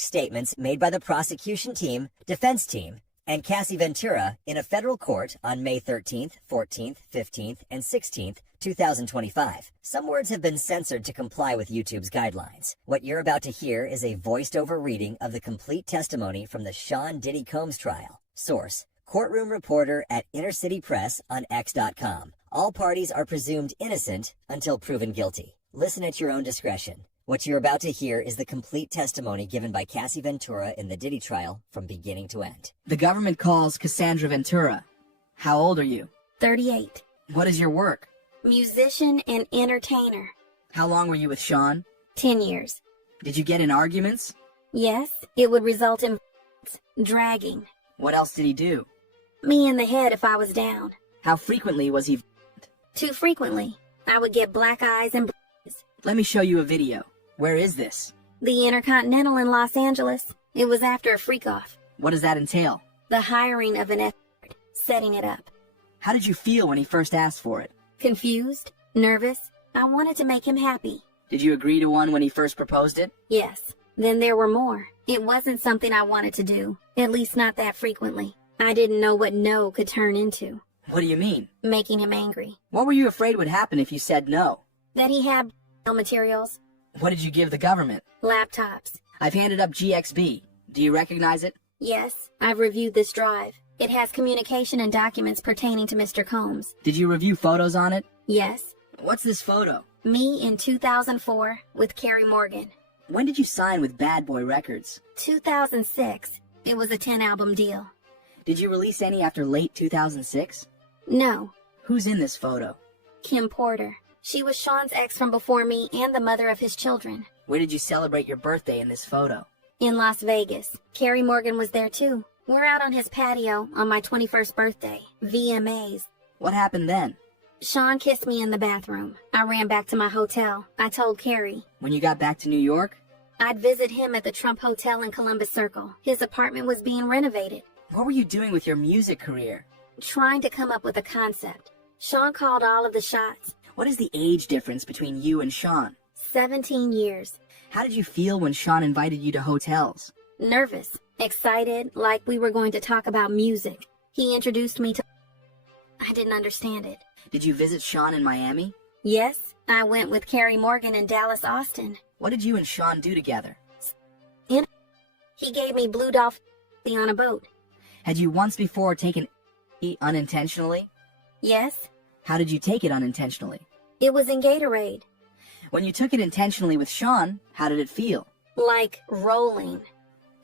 statements made by the prosecution team, defense team, and Cassie Ventura in a federal court on May 13th, 14th, 15th, and 16th, 2025. Some words have been censored to comply with YouTube's guidelines. What you're about to hear is a voiced-over reading of the complete testimony from the Sean Diddy Combs trial. Source: courtroom reporter at Inner City Press on X.com. All parties are presumed innocent until proven guilty. Listen at your own discretion. What you're about to hear is the complete testimony given by Cassie Ventura in the Diddy trial from beginning to end. The government calls Cassandra Ventura. How old are you? 38. What is your work? Musician and entertainer. How long were you with Sean? 10 years. Did you get in arguments? Yes, it would result in dragging. What else did he do? Me in the head if I was down. How frequently was he? Too frequently. I would get black eyes and Let me show you a video. Where is this? The Intercontinental in Los Angeles. It was after a freak-off. What does that entail? The hiring of an escort, setting it up. How did you feel when he first asked for it? Confused, nervous. I wanted to make him happy. Did you agree to one when he first proposed it? Yes. Then there were more. It wasn't something I wanted to do, at least not that frequently. I didn't know what no could turn into. What do you mean? Making him angry. What were you afraid would happen if you said no? That he had materials. What did you give the government? Laptops. I've handed up GXB. Do you recognize it? Yes, I've reviewed this drive. It has communication and documents pertaining to Mr. Combs. Did you review photos on it? Yes. What's this photo? Me in 2004 with Carrie Morgan. When did you sign with Bad Boy Records? 2006. It was a 10-album deal. Did you release any after late 2006? No. Who's in this photo? Kim Porter. She was Sean's ex from before me and the mother of his children. Where did you celebrate your birthday in this photo? In Las Vegas. Carrie Morgan was there too. We're out on his patio on my 21st birthday. VMAs. What happened then? Sean kissed me in the bathroom. I ran back to my hotel. I told Carrie. When you got back to New York? I'd visit him at the Trump Hotel in Columbus Circle. His apartment was being renovated. What were you doing with your music career? Trying to come up with a concept. Sean called all of the shots. What is the age difference between you and Sean? 17 years. How did you feel when Sean invited you to hotels? Nervous, excited, like we were going to talk about music. He introduced me to... I didn't understand it. Did you visit Sean in Miami? Yes, I went with Carrie Morgan in Dallas, Austin. What did you and Sean do together? He gave me Blue Dolphin on a boat. Had you once before taken unintentionally? Yes. How did you take it unintentionally? It was in Gatorade. When you took it intentionally with Sean, how did it feel? Like rolling.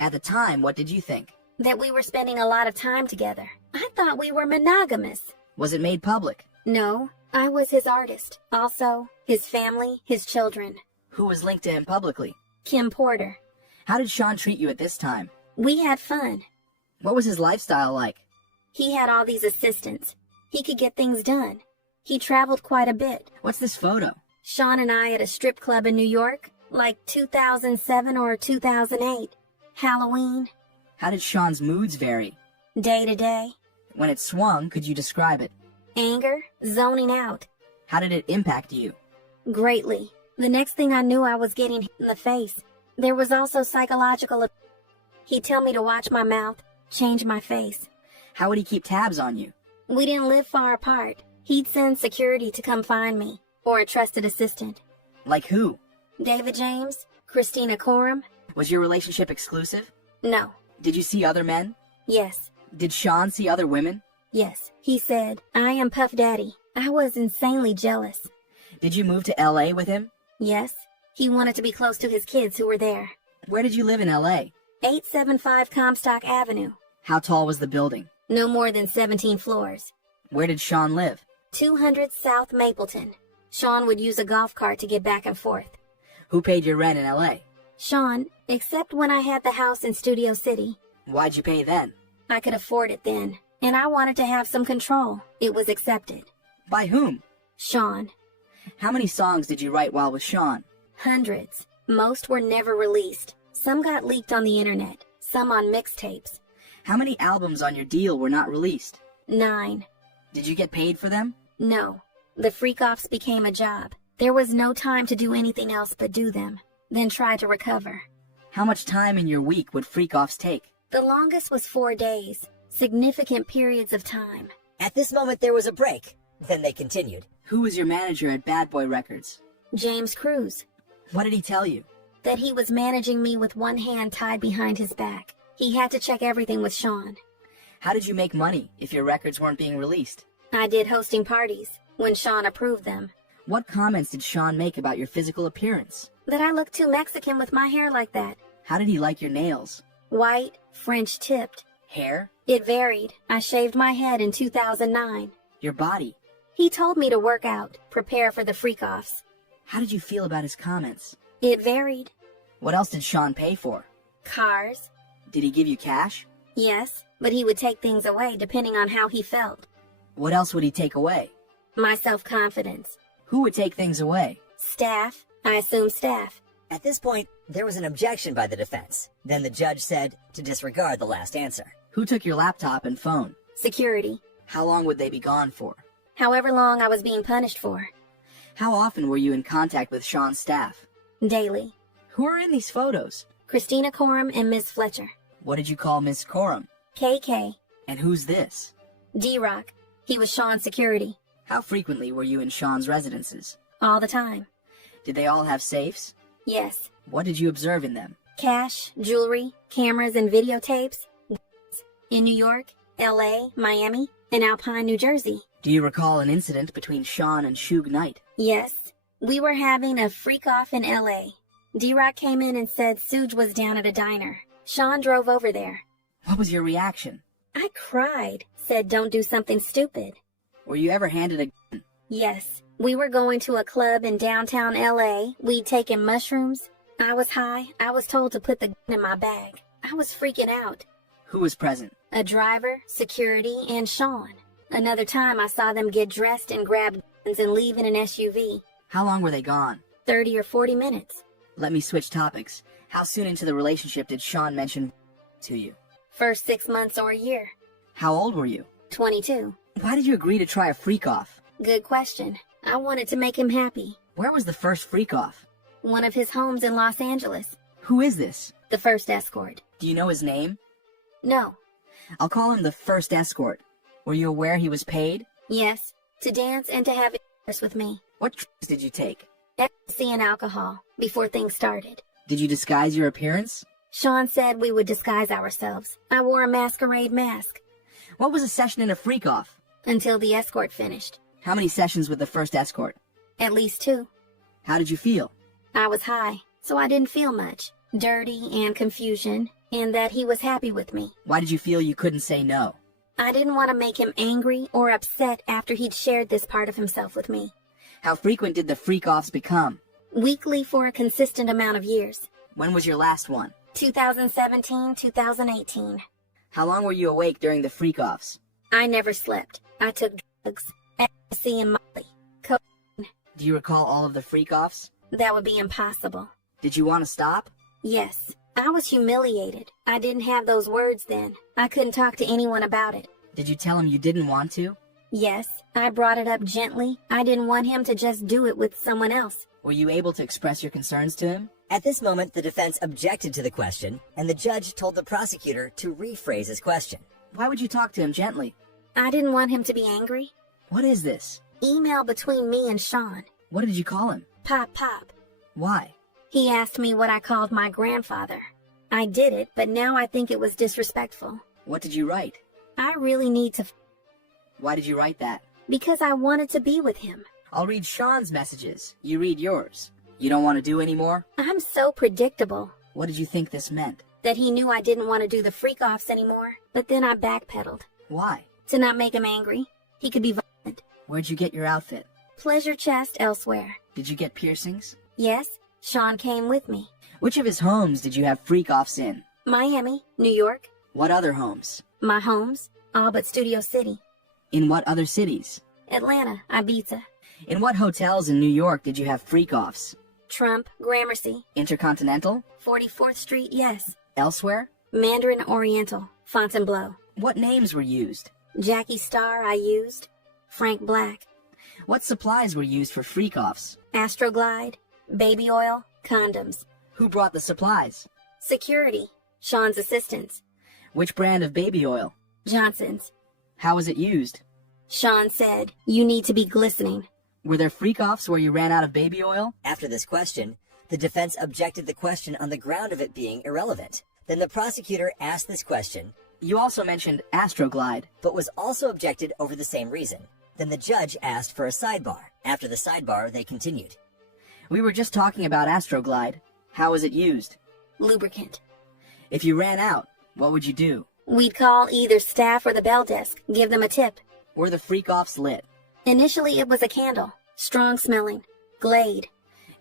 At the time, what did you think? That we were spending a lot of time together. I thought we were monogamous. Was it made public? No, I was his artist. Also, his family, his children. Who was linked to him publicly? Kim Porter. How did Sean treat you at this time? We had fun. What was his lifestyle like? He had all these assistants. He could get things done. He traveled quite a bit. What's this photo? Sean and I at a strip club in New York, like 2007 or 2008. Halloween. How did Sean's moods vary? Day to day. When it swung, could you describe it? Anger, zoning out. How did it impact you? Greatly. The next thing I knew, I was getting hit in the face. There was also psychological. He'd tell me to watch my mouth, change my face. How would he keep tabs on you? We didn't live far apart. He'd send security to come find me, or a trusted assistant. Like who? David James, Christina Coram. Was your relationship exclusive? No. Did you see other men? Yes. Did Sean see other women? Yes. He said, I am Puff Daddy. I was insanely jealous. Did you move to LA with him? Yes. He wanted to be close to his kids who were there. Where did you live in LA? 875 Comstock Avenue. How tall was the building? No more than 17 floors. Where did Sean live? 200 South Mapleton. Sean would use a golf cart to get back and forth. Who paid your rent in LA? Sean, except when I had the house in Studio City. Why'd you pay then? I could afford it then, and I wanted to have some control. It was accepted. By whom? Sean. How many songs did you write while with Sean? Hundreds. Most were never released. Some got leaked on the internet, some on mixtapes. How many albums on your deal were not released? 9. Did you get paid for them? No. The freak-offs became a job. There was no time to do anything else but do them, then try to recover. How much time in your week would freak-offs take? The longest was 4 days. Significant periods of time. At this moment, there was a break. Then they continued. Who was your manager at Bad Boy Records? James Cruz. What did he tell you? That he was managing me with one hand tied behind his back. He had to check everything with Sean. How did you make money if your records weren't being released? I did hosting parties when Sean approved them. What comments did Sean make about your physical appearance? That I looked too Mexican with my hair like that. How did he like your nails? White, French tipped. Hair? It varied. I shaved my head in 2009. Your body? He told me to work out, prepare for the freak-offs. How did you feel about his comments? It varied. What else did Sean pay for? Cars. Did he give you cash? Yes, but he would take things away depending on how he felt. What else would he take away? My self-confidence. Who would take things away? Staff. I assume staff. At this point, there was an objection by the defense. Then the judge said to disregard the last answer. Who took your laptop and phone? Security. How long would they be gone for? However long I was being punished for. How often were you in contact with Sean's staff? Daily. Who are in these photos? Christina Coram and Ms. Fletcher. What did you call Miss Coram? KK. And who's this? D-Rock. He was Sean's security. How frequently were you in Sean's residences? All the time. Did they all have safes? Yes. What did you observe in them? Cash, jewelry, cameras, and videotapes. In New York, LA, Miami, and Alpine, New Jersey. Do you recall an incident between Sean and Suge Knight? Yes. We were having a freak-off in LA. D-Rock came in and said Suge was down at a diner. Sean drove over there. What was your reaction? I cried. Said don't do something stupid. Were you ever handed a gun? Yes. We were going to a club in downtown LA. We'd taken mushrooms. I was high. I was told to put the gun in my bag. I was freaking out. Who was present? A driver, security, and Sean. Another time I saw them get dressed and grab guns and leave in an SUV. How long were they gone? 30 or 40 minutes. Let me switch topics. How soon into the relationship did Sean mention to you? First 6 months or a year. How old were you? 22. Why did you agree to try a freak-off? Good question. I wanted to make him happy. Where was the first freak-off? One of his homes in Los Angeles. Who is this? The first escort. Do you know his name? No. I'll call him the first escort. Were you aware he was paid? Yes. To dance and to have intercourse with me. What drugs did you take? Ecstasy and alcohol. Before things started. Did you disguise your appearance? Sean said we would disguise ourselves. I wore a masquerade mask. What was a session in a freak-off? Until the escort finished. How many sessions with the first escort? At least 2. How did you feel? I was high, so I didn't feel much. Dirty and confusion, and that he was happy with me. Why did you feel you couldn't say no? I didn't want to make him angry or upset after he'd shared this part of himself with me. How frequent did the freak-offs become? Weekly for a consistent amount of years. When was your last one? 2017, 2018. How long were you awake during the freak-offs? I never slept. I took drugs, ecstasy and Molly. Do you recall all of the freak-offs? That would be impossible. Did you want to stop? Yes. I was humiliated. I didn't have those words then. I couldn't talk to anyone about it. Did you tell him you didn't want to? Yes. I brought it up gently. I didn't want him to just do it with someone else. Were you able to express your concerns to him? At this moment, the defense objected to the question, and the judge told the prosecutor to rephrase his question. Why would you talk to him gently? I didn't want him to be angry. What is this? Email between me and Sean. What did you call him? Pop Pop. Why? He asked me what I called my grandfather. I did it, but now I think it was disrespectful. What did you write? I really need to... Why did you write that? Because I wanted to be with him. I'll read Sean's messages. You read yours. You don't want to do any more? I'm so predictable. What did you think this meant? That he knew I didn't want to do the freak-offs anymore, but then I backpedaled. Why? To not make him angry. He could be violent. Where'd you get your outfit? Pleasure chest elsewhere. Did you get piercings? Yes, Sean came with me. Which of his homes did you have freak-offs in? Miami, New York. What other homes? My homes, all but Studio City. In what other cities? Atlanta, Ibiza. In what hotels in New York did you have freak-offs? Trump, Gramercy. Intercontinental? 44th Street, yes. Elsewhere? Mandarin Oriental, Fontainebleau. What names were used? Jackie Starr I used. Frank Black. What supplies were used for freak-offs? Astroglide, baby oil, condoms. Who brought the supplies? Security. Sean's assistants. Which brand of baby oil? Johnson's. How was it used? Sean said, "You need to be glistening." Were there freak-offs where you ran out of baby oil? After this question, the defense objected the question on the ground of it being irrelevant. Then the prosecutor asked this question, You also mentioned Astroglide. but was also objected over the same reason. Then the judge asked for a sidebar. After the sidebar, they continued. We were just talking about Astroglide. How was it used? Lubricant. If you ran out, what would you do? We'd call either staff or the bell desk, give them a tip. Were the freak-offs lit? Initially, it was a candle. Strong smelling. Glade.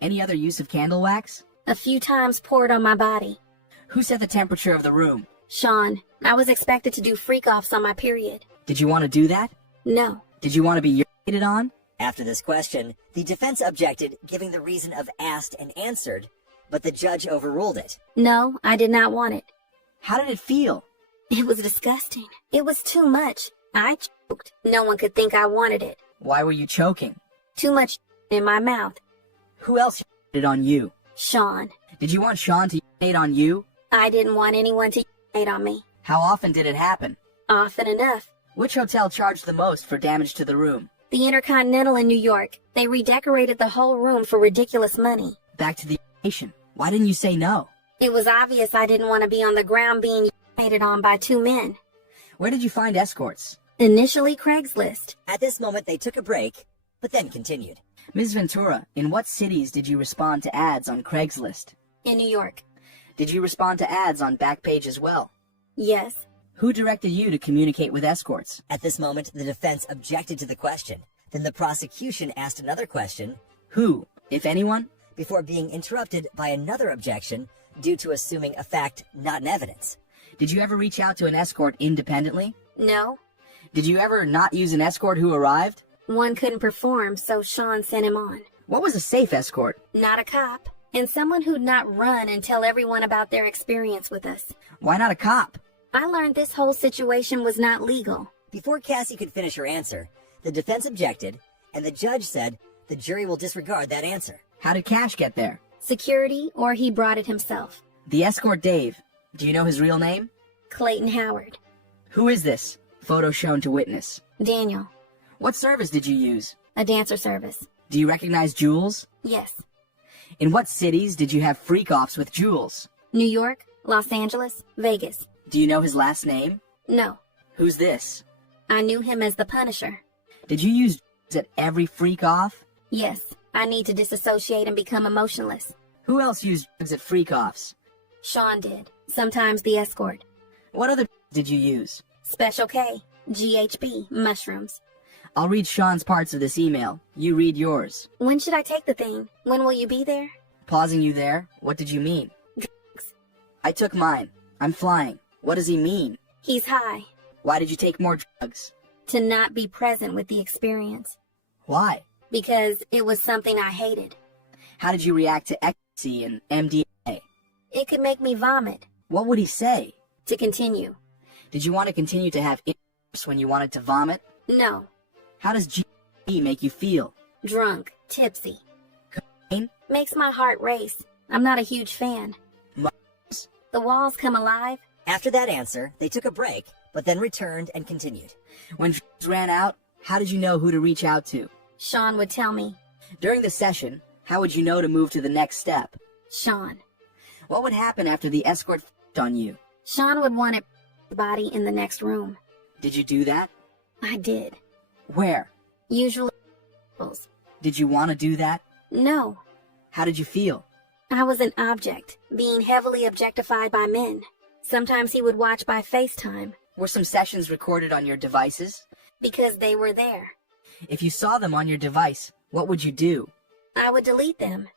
Any other use of candle wax? A few times poured on my body. Who set the temperature of the room? Sean, I was expected to do freak-offs on my period. Did you want to do that? No. Did you want to be urinated on? After this question, the defense objected, giving the reason of asked and answered, but the judge overruled it. No, I did not want it. How did it feel? It was disgusting. It was too much. I choked. No one could think I wanted it. Why were you choking? Too much in my mouth. Who else urinated on you? Sean. Did you want Sean to urinate on you? I didn't want anyone to urinate on me. How often did it happen? Often enough. Which hotel charged the most for damage to the room? The Intercontinental in New York. They redecorated the whole room for ridiculous money. Back to the urination. Why didn't you say no? It was obvious I didn't want to be on the ground being urinated on by two men. Where did you find escorts? Initially Craigslist. At this moment, they took a break, but then continued. Ms. Ventura, in what cities did you respond to ads on Craigslist? In New York. Did you respond to ads on Backpage as well? Yes. Who directed you to communicate with escorts? At this moment, the defense objected to the question. Then the prosecution asked another question, Who, if anyone? before being interrupted by another objection due to assuming a fact not in evidence. Did you ever reach out to an escort independently? No. Did you ever not use an escort who arrived? One couldn't perform, so Sean sent him on. What was a safe escort? Not a cop. And someone who'd not run and tell everyone about their experience with us. Why not a cop? I learned this whole situation was not legal. Before Cassie could finish her answer, the defense objected, and the judge said the jury will disregard that answer. How did Cash get there? Security, or he brought it himself. The escort Dave. Do you know his real name? Clayton Howard. Who is this? Photo shown to witness. Daniel. What service did you use? A dancer service. Do you recognize Jules? Yes. In what cities did you have freak-offs with Jules? New York, Los Angeles, Vegas. Do you know his last name? No. Who's this? I knew him as the Punisher. Did you use Jules at every freak-off? Yes. I need to disassociate and become emotionless. Who else used drugs at freak-offs? Sean did. Sometimes the escort. What other did you use? Special K. GHB. Mushrooms. I'll read Sean's parts of this email. You read yours. When should I take the thing? When will you be there? Pausing you there, what did you mean? Drugs. I took mine. I'm flying. What does he mean? He's high. Why did you take more drugs? To not be present with the experience. Why? Because it was something I hated. How did you react to ecstasy and MDMA? It could make me vomit. What would he say? To continue. Did you want to continue to have intercourse when you wanted to vomit? No. How does GHB make you feel? Drunk. Tipsy. Cocaine? Makes my heart race. I'm not a huge fan. Mushrooms? The walls come alive. After that answer, they took a break, but then returned and continued. When drugs ran out, how did you know who to reach out to? Sean would tell me. During the session, how would you know to move to the next step? Sean. What would happen after the escort f***ed on you? Sean would want it body in the next room. Did you do that? I did. Where? Usually. Did you want to do that? No. How did you feel? I was an object, being heavily objectified by men. Sometimes he would watch by FaceTime. Were some sessions recorded on your devices? Because they were there. If you saw them on your device, what would you do? I would delete them.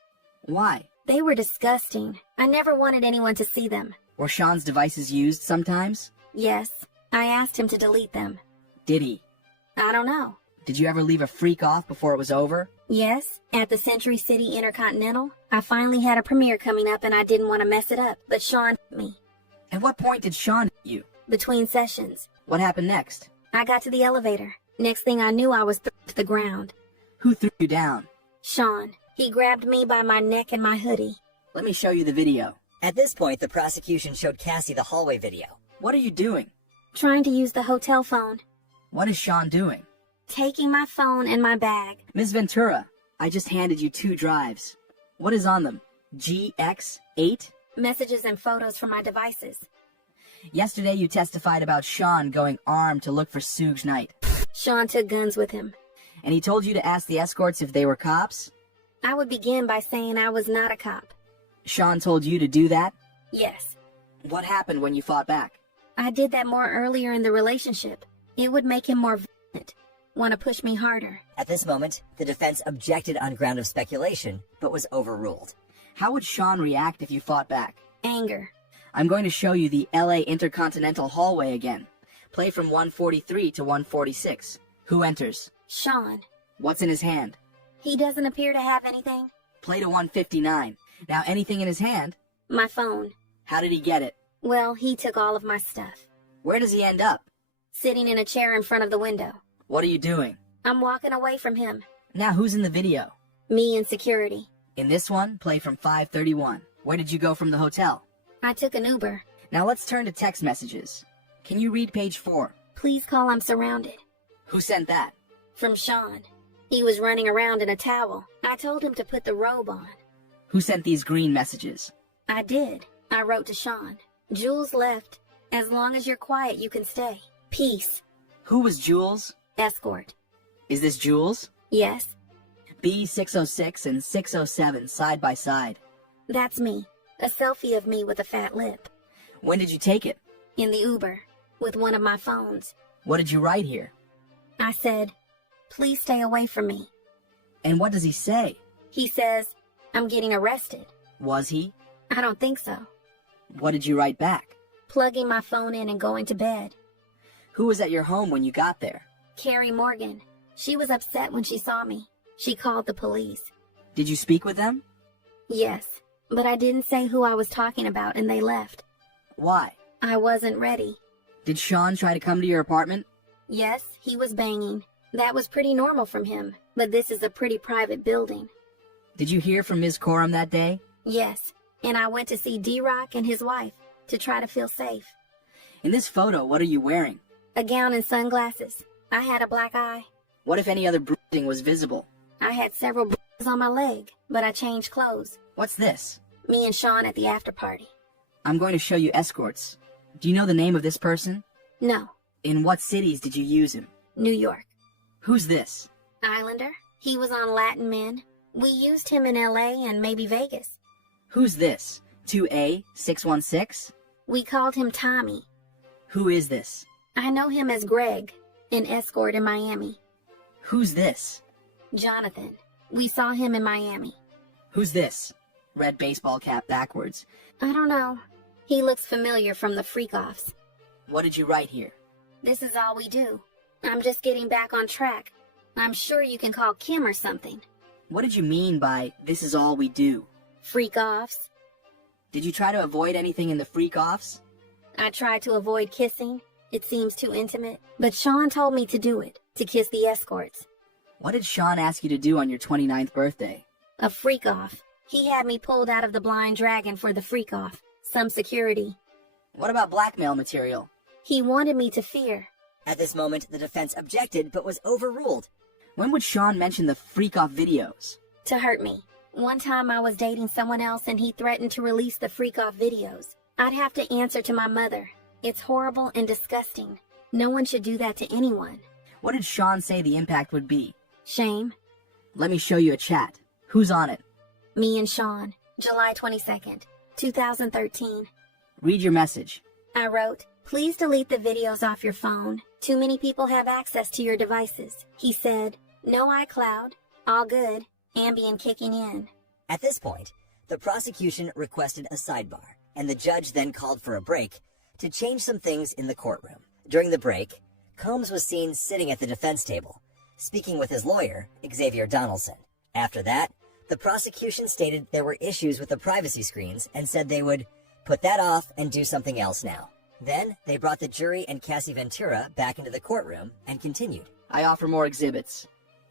Why? They were disgusting. I never wanted anyone to see them. Were Sean's devices used sometimes? Yes, I asked him to delete them. Did he? I don't know. Did you ever leave a freak off before it was over? Yes, at the Century City Intercontinental. I finally had a premiere coming up and I didn't want to mess it up, but Sean hit me. At what point did Sean hit you? Between sessions. What happened next? I got to the elevator. Next thing I knew, I was thrown to the ground. Who threw you down? Sean. He grabbed me by my neck and my hoodie. Let me show you the video. At this point, the prosecution showed Cassie the hallway video. What are you doing? Trying to use the hotel phone. What is Sean doing? Taking my phone and my bag. Ms. Ventura, I just handed you 2 drives. What is on them? GX8? Messages and photos from my devices. Yesterday you testified about Sean going armed to look for Suge Knight. Sean took guns with him. And he told you to ask the escorts if they were cops? I would begin by saying I was not a cop. Sean told you to do that? Yes. What happened when you fought back? I did that more earlier in the relationship. It would make him more violent, want to push me harder. At this moment, the defense objected on ground of speculation, but was overruled. How would Sean react if you fought back? Anger. I'm going to show you the LA Intercontinental hallway again. Play from 143 to 146. Who enters? Sean. What's in his hand? He doesn't appear to have anything. Play to 159. Now anything in his hand? My phone. How did he get it? Well, he took all of my stuff. Where does he end up? Sitting in a chair in front of the window. What are you doing? I'm walking away from him. Now who's in the video? Me and security. In this one, play from 531. Where did you go from the hotel? I took an Uber. Now let's turn to text messages. Can you read page 4? Please call, I'm surrounded. Who sent that? From Sean. He was running around in a towel. I told him to put the robe on. Who sent these green messages? I did. I wrote to Sean. Jules left. As long as you're quiet, you can stay. Peace. Who was Jules? Escort. Is this Jules? Yes. B606 and 607 side by side. That's me. A selfie of me with a fat lip. When did you take it? In the Uber. With one of my phones. What did you write here? I said, please stay away from me. And what does he say? He says, I'm getting arrested. Was he? I don't think so. What did you write back? Plugging my phone in and going to bed. Who was at your home when you got there? Carrie Morgan. She was upset when she saw me. She called the police. Did you speak with them? Yes, but I didn't say who I was talking about and they left. Why? I wasn't ready. Did Sean try to come to your apartment? Yes, he was banging. That was pretty normal from him, but this is a pretty private building. Did you hear from Ms. Coram that day? Yes, and I went to see D-Rock and his wife to try to feel safe. In this photo, what are you wearing? A gown and sunglasses. I had a black eye. What if any other bruising was visible? I had several bruises on my leg, but I changed clothes. What's this? Me and Sean at the after party. I'm going to show you escorts. Do you know the name of this person? No. In what cities did you use him? New York. Who's this? Islander. He was on Latin Men. We used him in LA and maybe Vegas. Who's this? 2A616? We called him Tommy. Who is this? I know him as Greg, an escort in Miami. Who's this? Jonathan. We saw him in Miami. Who's this? Red baseball cap backwards. I don't know. He looks familiar from the freak-offs. What did you write here? This is all we do. I'm just getting back on track. I'm sure you can call Kim or something. What did you mean by this is all we do? Freak-offs. Did you try to avoid anything in the freak-offs? I tried to avoid kissing. It seems too intimate. But Sean told me to do it, to kiss the escorts. What did Sean ask you to do on your 29th birthday? A freak-off. He had me pulled out of the Blind Dragon for the freak-off. Some security. What about blackmail material? He wanted me to fear. At this moment, the defense objected but was overruled. When would Sean mention the freak-off videos? To hurt me. One time I was dating someone else and he threatened to release the freak-off videos. I'd have to answer to my mother. It's horrible and disgusting. No one should do that to anyone. What did Sean say the impact would be? Shame. Let me show you a chat. Who's on it? Me and Sean. July 22nd, 2013. Read your message. I wrote, please delete the videos off your phone. Too many people have access to your devices. He said, no iCloud. All good. Ambien kicking in. At this point, the prosecution requested a sidebar, and the judge then called for a break to change some things in the courtroom. During the break, Combs was seen sitting at the defense table, speaking with his lawyer, Xavier Donaldson. After that, the prosecution stated there were issues with the privacy screens and said they would put that off and do something else now. Then, they brought the jury and Cassie Ventura back into the courtroom and continued. I offer more exhibits.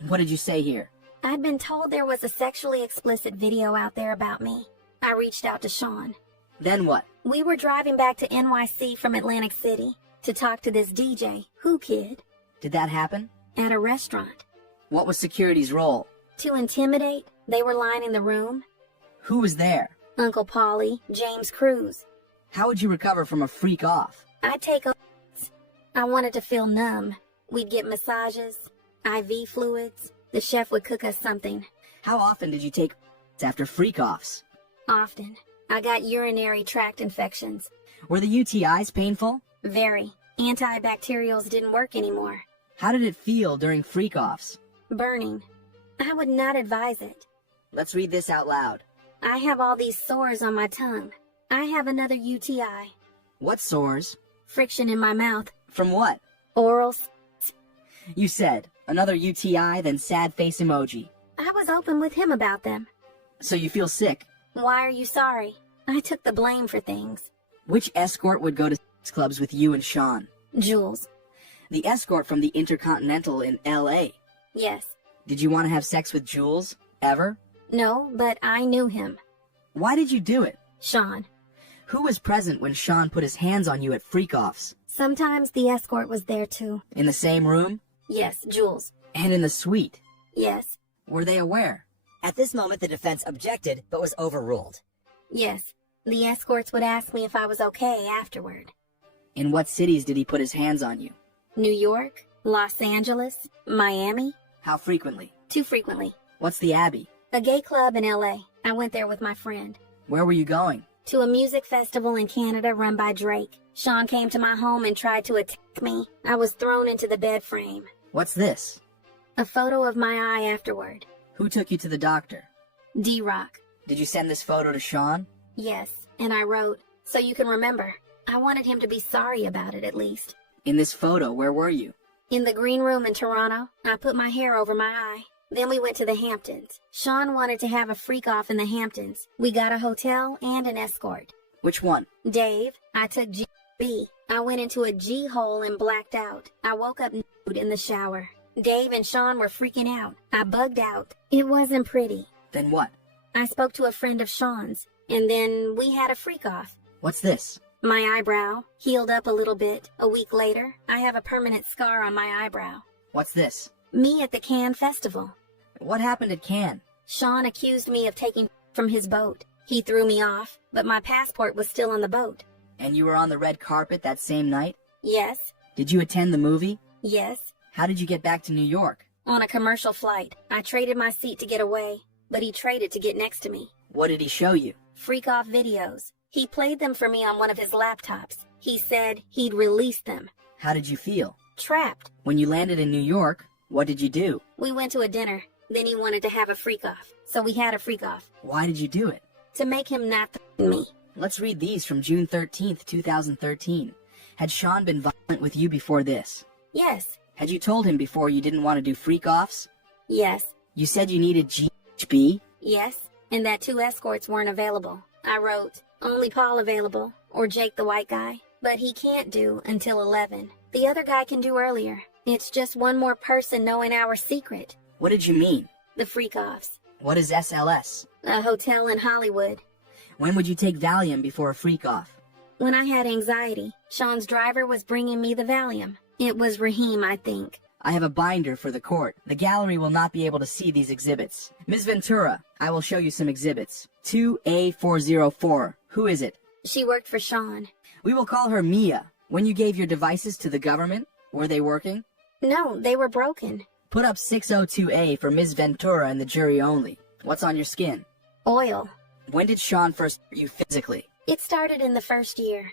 What did you say here? I'd been told there was a sexually explicit video out there about me. I reached out to Sean. Then what? We were driving back to NYC from Atlantic City to talk to this DJ, Who Kid, Did that happen? at a restaurant. What was security's role? To intimidate, they were lining the room. Who was there? Uncle Paulie, James Cruz. How would you recover from a freak off? I'd take a... I wanted to feel numb. We'd get massages, IV fluids. The chef would cook us something. How often did you take after freak offs? Often. I got urinary tract infections. Were the UTIs painful? Very. Antibacterials didn't work anymore. How did it feel during freak offs? Burning. I would not advise it. Let's read this out loud. I have all these sores on my tongue. I have another UTI. What sores? Friction in my mouth. From what? Oral. You said, another UTI, then sad face emoji. I was open with him about them. So you feel sick. Why are you sorry? I took the blame for things. Which escort would go to sex clubs with you and Sean? Jules. The escort from the Intercontinental in LA. Yes. Did you want to have sex with Jules? Ever? No, but I knew him. Why did you do it? Sean. Who was present when Sean put his hands on you at freak-offs? Sometimes the escort was there too. In the same room? Yes, Jules. And in the suite? Yes. Were they aware? At this moment, the defense objected, but was overruled. Yes. The escorts would ask me if I was okay afterward. In what cities did he put his hands on you? New York, Los Angeles, Miami. How frequently? Too frequently. What's the Abbey? A gay club in LA. I went there with my friend. Where were you going? To a music festival in Canada run by Drake. Sean came to my home and tried to attack me. I was thrown into the bed frame. What's this? A photo of my eye afterward. Who took you to the doctor? D-Rock. Did you send this photo to Sean? Yes, and I wrote, so you can remember. I wanted him to be sorry about it at least. In this photo, where were you? In the green room in Toronto. I put my hair over my eye. Then we went to the Hamptons. Sean wanted to have a freak-off in the Hamptons. We got a hotel and an escort. Which one? Dave. I took G.B. I went into a G-hole and blacked out. I woke up nude in the shower. Dave and Sean were freaking out. I bugged out. It wasn't pretty. Then what? I spoke to a friend of Sean's, and then we had a freak-off. What's this? My eyebrow healed up a little bit. A week later, I have a permanent scar on my eyebrow. What's this? Me at the Cannes Festival. What happened at Cannes? Sean accused me of taking from his boat. He threw me off, but my passport was still on the boat. And you were on the red carpet that same night? Yes. Did you attend the movie? Yes. How did you get back to New York? On a commercial flight. I traded my seat to get away, but he traded to get next to me. What did he show you? Freak-off videos. He played them for me on one of his laptops. He said he'd release them. How did you feel? Trapped. When you landed in New York, what did you do? We went to a dinner. Then he wanted to have a freak-off. So we had a freak-off. Why did you do it? To make him not threaten me. Let's read these from June 13th, 2013. Had Sean been violent with you before this? Yes. Had you told him before you didn't want to do freak-offs? Yes. You said you needed GHB? Yes. And that 2 escorts weren't available. I wrote, only Paul available, or Jake the white guy. But he can't do until 11. The other guy can do earlier. It's just one more person knowing our secret. What did you mean? The freak-offs. What is SLS? A hotel in Hollywood. When would you take Valium before a freak-off? When I had anxiety, Sean's driver was bringing me the Valium. It was Raheem, I think. I have a binder for the court. The gallery will not be able to see these exhibits. Ms. Ventura, I will show you some exhibits. 2A404. Who is it? She worked for Sean. We will call her Mia. When you gave your devices to the government, were they working? No, they were broken. Put up 602A for Ms. Ventura and the jury only. What's on your skin? Oil. When did Sean first hurt you physically? It started in the first year.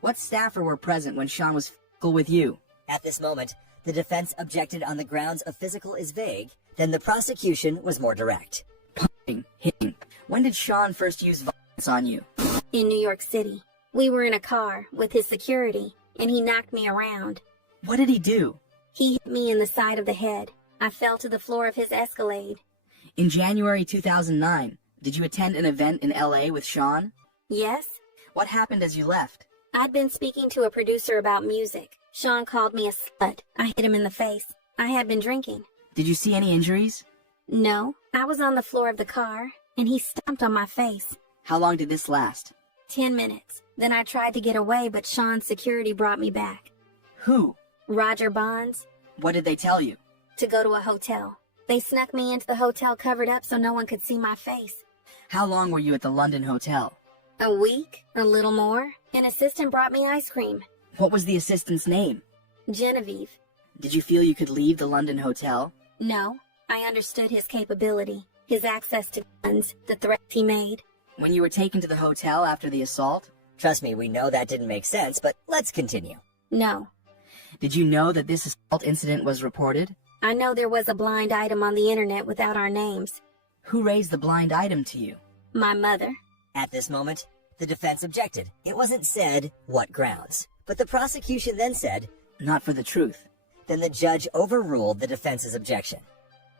What staffer were present when Sean was physical with you? At this moment, the defense objected on the grounds of physical is vague, then the prosecution was more direct. Punching, hitting. When did Sean first use violence on you? In New York City. We were in a car with his security, and he knocked me around. What did he do? He hit me in the side of the head. I fell to the floor of his Escalade. In January 2009, did you attend an event in LA with Sean? Yes. What happened as you left? I'd been speaking to a producer about music. Sean called me a slut. I hit him in the face. I had been drinking. Did you see any injuries? No. I was on the floor of the car, and he stomped on my face. How long did this last? 10 minutes. Then I tried to get away, but Sean's security brought me back. Who? Roger Bonds. What did they tell you? To go to a hotel. They snuck me into the hotel covered up so no one could see my face. How long were you at the London hotel? A week? A little more. An assistant brought me ice cream. What was the assistant's name? Genevieve. Did you feel you could leave the London hotel? No. I understood his capability, his access to guns, the threats he made. When you were taken to the hotel after the assault? Trust me, we know that didn't make sense, but let's continue. No. Did you know that this assault incident was reported? I know there was a blind item on the internet without our names. Who raised the blind item to you? My mother. At this moment, the defense objected. It wasn't said what grounds, but the prosecution then said, Not for the truth. then the judge overruled the defense's objection.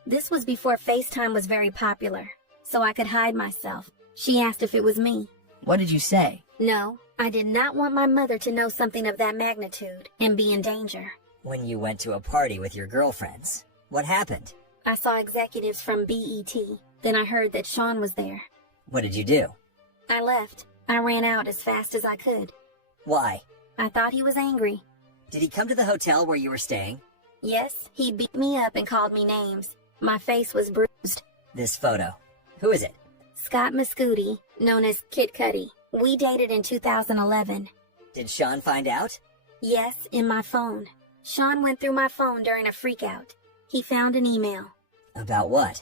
This was before FaceTime was very popular, so I could hide myself. She asked if it was me. What did you say? No, I did not want my mother to know something of that magnitude and be in danger. When you went to a party with your girlfriends, what happened? I saw executives from BET. Then I heard that Sean was there. What did you do? I left. I ran out as fast as I could. Why? I thought he was angry. Did he come to the hotel where you were staying? Yes, he beat me up and called me names. My face was bruised. This photo. Who is it? Scott Mascuti, known as Kid Cudi. We dated in 2011. Did Sean find out? Yes, in my phone. Sean went through my phone during a freakout. He found an email. About what?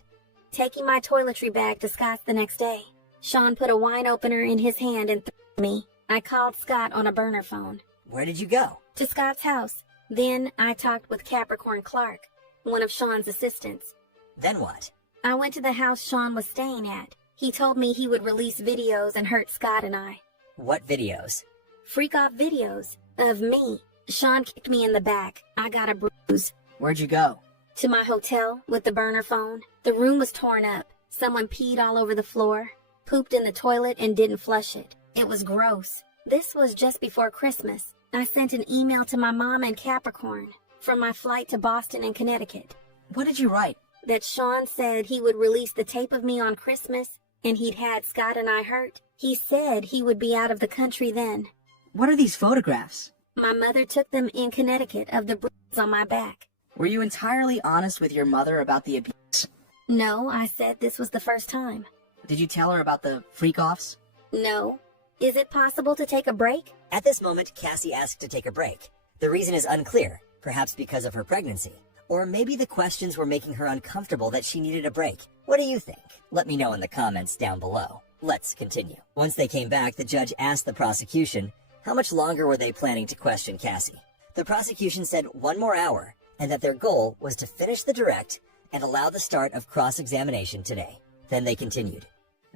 Taking my toiletry bag to Scott's the next day. Sean put a wine opener in his hand and threw me. I called Scott on a burner phone. Where did you go? To Scott's house. Then I talked with Capricorn Clark, one of Sean's assistants. Then what? I went to the house Sean was staying at. He told me he would release videos and hurt Scott and I. What videos? Freak-off videos of me. Sean kicked me in the back. I got a bruise. Where'd you go? To my hotel with the burner phone. The room was torn up. Someone peed all over the floor, pooped in the toilet, and didn't flush it. It was gross. This was just before Christmas. I sent an email to my mom in Capricorn from my flight to Boston and Connecticut. What did you write? That Sean said he would release the tape of me on Christmas, and he'd had Scott and I hurt. He said he would be out of the country then. What are these photographs? My mother took them in Connecticut of the bruises on my back. Were you entirely honest with your mother about the abuse? No, I said this was the first time. Did you tell her about the freak-offs? No. Is it possible to take a break? At this moment, Cassie asked to take a break. The reason is unclear, perhaps because of her pregnancy. Or maybe the questions were making her uncomfortable that she needed a break. What do you think? Let me know in the comments down below. Let's continue. Once they came back, the judge asked the prosecution, how much longer were they planning to question Cassie? The prosecution said 1 more hour, and that their goal was to finish the direct and allow the start of cross-examination today. Then they continued.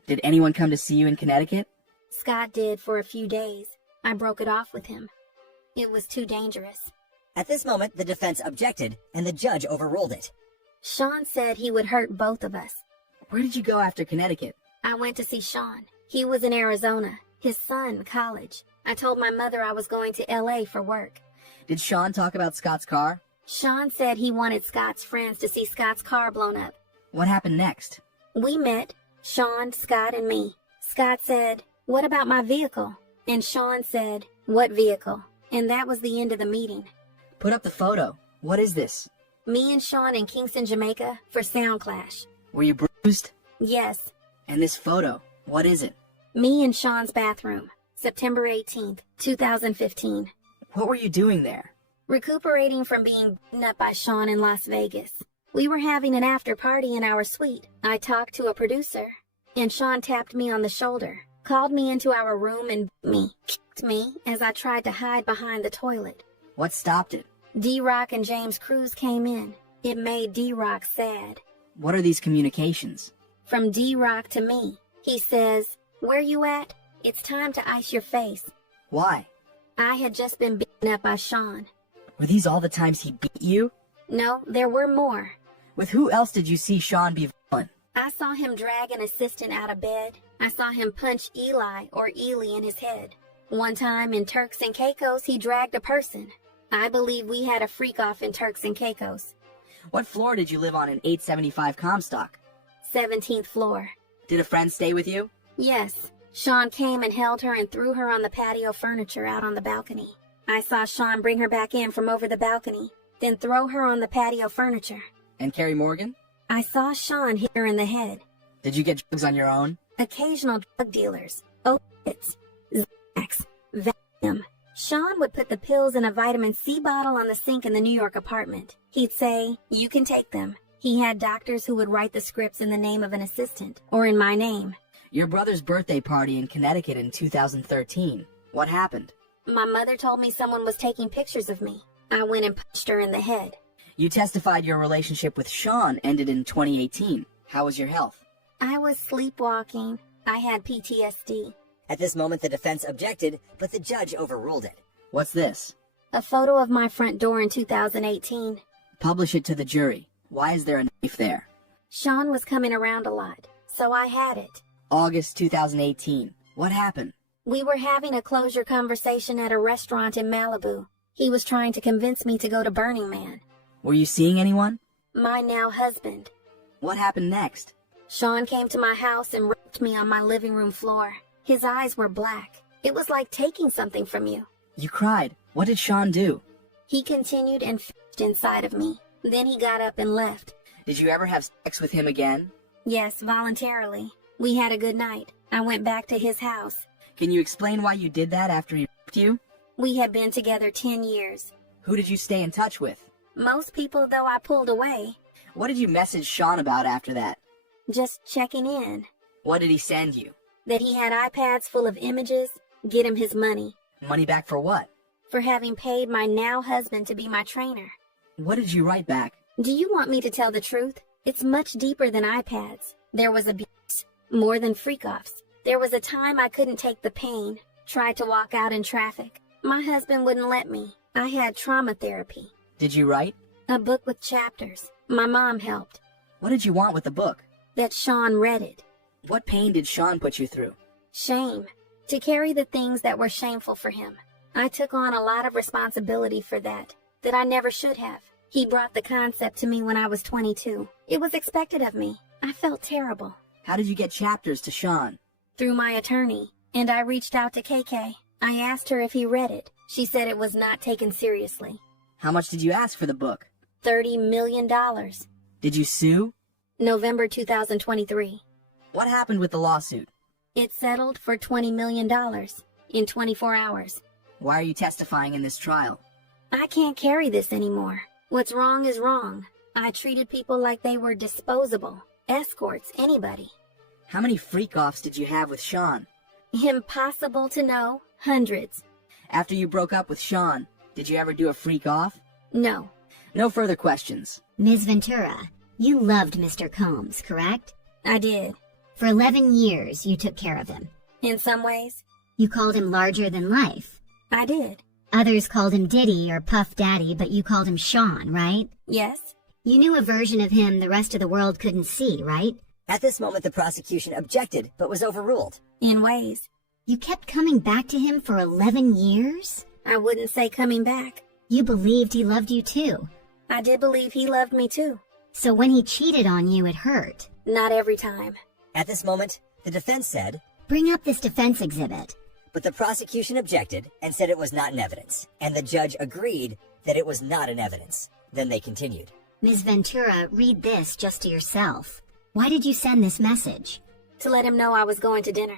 Did anyone come to see you in Connecticut? Scott did for a few days. I broke it off with him. It was too dangerous. At this moment, the defense objected, and the judge overruled it. Sean said he would hurt both of us. Where did you go after Connecticut? I went to see Sean. He was in Arizona. His son, college. I told my mother I was going to LA for work. Did Sean talk about Scott's car? Sean said he wanted Scott's friends to see Scott's car blown up. What happened next? We met, Sean, Scott, and me. Scott said, "What about my vehicle?" And Sean said, "What vehicle?" And that was the end of the meeting. Put up the photo. What is this? Me and Sean in Kingston, Jamaica for Sound Clash. Were you bruised? Yes. And this photo, what is it? Me in Sean's bathroom, September 18th, 2015. What were you doing there? Recuperating from being beaten up by Sean in Las Vegas. We were having an after party in our suite. I talked to a producer, and Sean tapped me on the shoulder, called me into our room and kicked me as I tried to hide behind the toilet. What stopped it? D-Rock and James Cruz came in. It made D-Rock sad. What are these communications? From D-Rock to me. He says, "Where you at? It's time to ice your face." Why? I had just been beaten up by Sean. Were these all the times he beat you? No, there were more. With who else did you see Sean be violent? I saw him drag an assistant out of bed. I saw him punch Eli or Ely in his head. One time in Turks and Caicos, he dragged a person. I believe we had a freak-off in Turks and Caicos. What floor did you live on in 875 Comstock? 17th floor. Did a friend stay with you? Yes, Sean came and held her and threw her on the patio furniture out on the balcony. I saw Sean bring her back in from over the balcony, then throw her on the patio furniture. And Carrie Morgan? I saw Sean hit her in the head. Did you get drugs on your own? Occasional drug dealers, opiates, Xanax, Valium. Sean would put the pills in a vitamin C bottle on the sink in the New York apartment. He'd say, "You can take them." He had doctors who would write the scripts in the name of an assistant, or in my name. Your brother's birthday party in Connecticut in 2013. What happened? My mother told me someone was taking pictures of me. I went and punched her in the head. You testified your relationship with Sean ended in 2018. How was your health? I was sleepwalking. I had PTSD. At this moment, the defense objected, but the judge overruled it. What's this? A photo of my front door in 2018. Publish it to the jury. Why is there a knife there? Sean was coming around a lot, so I had it. August 2018. What happened? We were having a closure conversation at a restaurant in Malibu. He was trying to convince me to go to Burning Man. Were you seeing anyone? My now husband. What happened next? Sean came to my house and raped me on my living room floor. His eyes were black. It was like taking something from you. You cried. What did Sean do? He continued and fished inside of me. Then he got up and left. Did you ever have sex with him again? Yes, voluntarily. We had a good night. I went back to his house. Can you explain why you did that after he raped you? We had been together 10 years. Who did you stay in touch with? Most people, though, I pulled away. What did you message Sean about after that? Just checking in. What did he send you? That he had iPads full of images. Get him his money. Money back for what? For having paid my now husband to be my trainer. What did you write back? Do you want me to tell the truth? It's much deeper than iPads. There was abuse. More than freak-offs. There was a time I couldn't take the pain. Tried to walk out in traffic. My husband wouldn't let me. I had trauma therapy. Did you write? A book with chapters. My mom helped. What did you want with the book? That Sean read it. What pain did Sean put you through? Shame. To carry the things that were shameful for him. I took on a lot of responsibility for that I never should have. He brought the concept to me when I was 22. It was expected of me. I felt terrible. How did you get chapters to Sean? Through my attorney, and I reached out to KK. I asked her if he read it. She said it was not taken seriously. How much did you ask for the book? $30 million. Did you sue? November 2023. What happened with the lawsuit? It settled for $20 million in 24 hours. Why are you testifying in this trial? I can't carry this anymore. What's wrong is wrong. I treated people like they were disposable. Escorts, anybody. How many freak-offs did you have with Sean? Impossible to know. Hundreds. After you broke up with Sean, did you ever do a freak-off? No. No further questions. Ms. Ventura, you loved Mr. Combs, correct? I did. For 11 years, you took care of him. In some ways. You called him larger than life. I did. Others called him Diddy or Puff Daddy, but you called him Sean, right? Yes. You knew a version of him the rest of the world couldn't see, right? At this moment, the prosecution objected, but was overruled. In ways. You kept coming back to him for 11 years? I wouldn't say coming back. You believed he loved you too. I did believe he loved me too. So when he cheated on you, it hurt. Not every time. At this moment, the defense said, Bring up this defense exhibit. but the prosecution objected and said it was not in evidence, and the judge agreed that it was not in evidence. Then they continued. Ms. Ventura, read this just to yourself. Why did you send this message? To let him know I was going to dinner.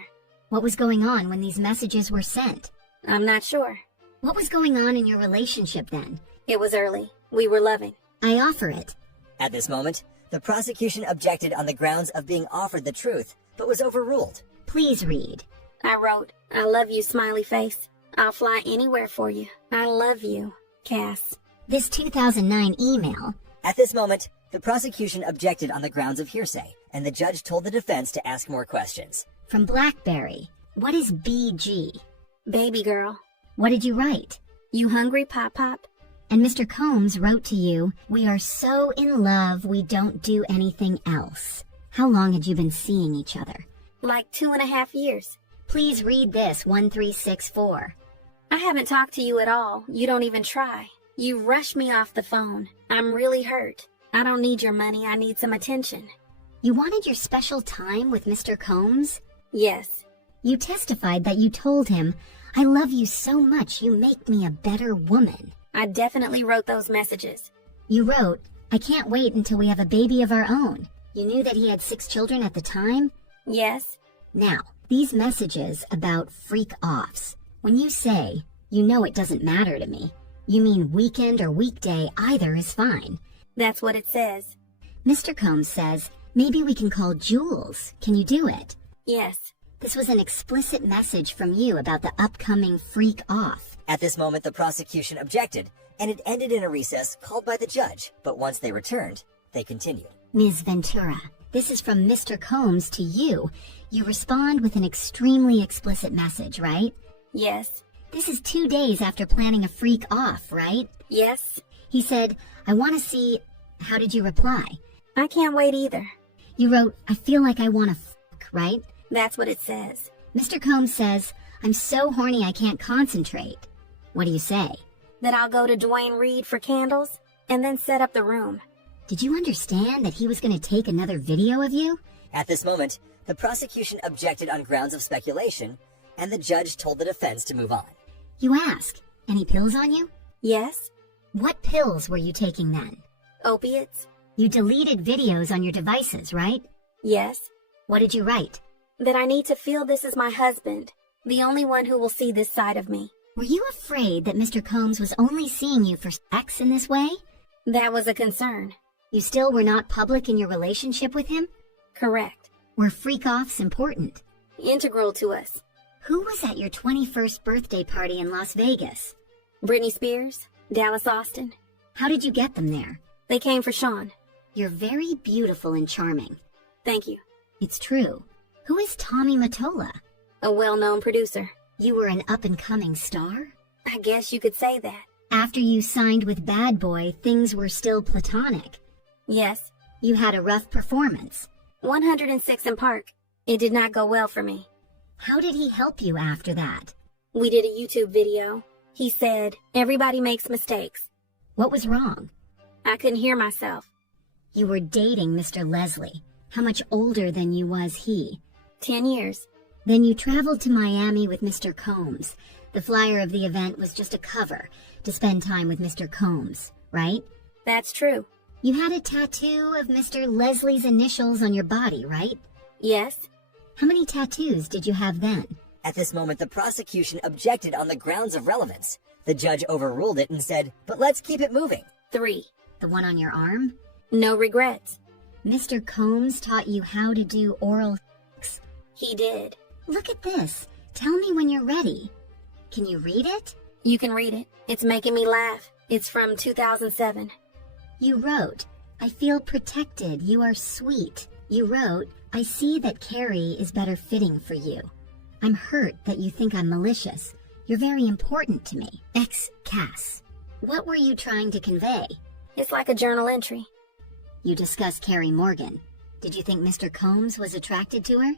What was going on when these messages were sent? I'm not sure. What was going on in your relationship then? It was early. We were loving. I offer it. At this moment, the prosecution objected on the grounds of being offered the truth, but was overruled. Please read. I wrote, I love you, smiley face. I'll fly anywhere for you. I love you, Cass. This 2009 email. At this moment, the prosecution objected on the grounds of hearsay, and the judge told the defense to ask more questions. From BlackBerry. What is BG? Baby girl. What did you write? You hungry, Pop-Pop? And Mr. Combs wrote to you, we are so in love we don't do anything else. How long had you been seeing each other? Like 2.5 years. Please read this 1364. I haven't talked to you at all. You don't even try. You rush me off the phone. I'm really hurt. I don't need your money. I need some attention. You wanted your special time with Mr. Combs? Yes. You testified that you told him, "I love you so much you make me a better woman." I definitely wrote those messages. You wrote, "I can't wait until we have a baby of our own." You knew that he had 6 children at the time? Yes. Now, these messages about freak-offs, when you say, "You know it doesn't matter to me," you mean weekend or weekday, either is fine. That's what it says. Mr. Combs says, "Maybe we can call Jules. Can you do it?" Yes. This was an explicit message from you about the upcoming freak-off. At this moment, the prosecution objected, and it ended in a recess called by the judge, but once they returned, they continued. Ms. Ventura, this is from Mr. Combs to you. You respond with an extremely explicit message, right? Yes. This is 2 days after planning a freak-off, right? Yes. He said, "I want to see..." How did you reply? I can't wait either. You wrote, "I feel like I want to fuck," right? That's what it says. Mr. Combs says, "I'm so horny I can't concentrate." What do you say? That I'll go to Dwayne Reed for candles and then set up the room. Did you understand that he was going to take another video of you? At this moment, the prosecution objected on grounds of speculation, and the judge told the defense to move on. You ask, "Any pills on you?" Yes. What pills were you taking then? Opiates? You deleted videos on your devices, right? Yes. What did you write? That I need to feel this is my husband, the only one who will see this side of me. Were you afraid that Mr. Combs was only seeing you for sex in this way? That was a concern. You still were not public in your relationship with him? Correct. Were freak-offs important? Integral to us. Who was at your 21st birthday party in Las Vegas? Britney Spears, Dallas Austin. How did you get them there? They came for Sean. You're very beautiful and charming. Thank you. It's true. Who is Tommy Mottola? A well-known producer. You were an up-and-coming star? I guess you could say that. After you signed with Bad Boy, things were still platonic. Yes. You had a rough performance. 106 in Park. It did not go well for me. How did he help you after that? We did a YouTube video. He said, "Everybody makes mistakes." What was wrong? I couldn't hear myself. You were dating Mr. Leslie. How much older than you was he? 10 years. Then you traveled to Miami with Mr. Combs. The flyer of the event was just a cover to spend time with Mr. Combs, right? That's true. You had a tattoo of Mr. Leslie's initials on your body, right? Yes. How many tattoos did you have then? At this moment, the prosecution objected on the grounds of relevance. The judge overruled it and said, "But let's keep it moving." 3. The one on your arm? No regrets. Mr. Combs taught you how to do oral sex. He did. Look at this. Tell me when you're ready. Can you read it? You can read it. It's making me laugh. It's from 2007. You wrote, "I feel protected. You are sweet." You wrote, "I see that Carrie is better fitting for you. I'm hurt that you think I'm malicious. You're very important to me. Cass." What were you trying to convey? It's like a journal entry. You discussed Carrie Morgan. Did you think Mr. Combs was attracted to her?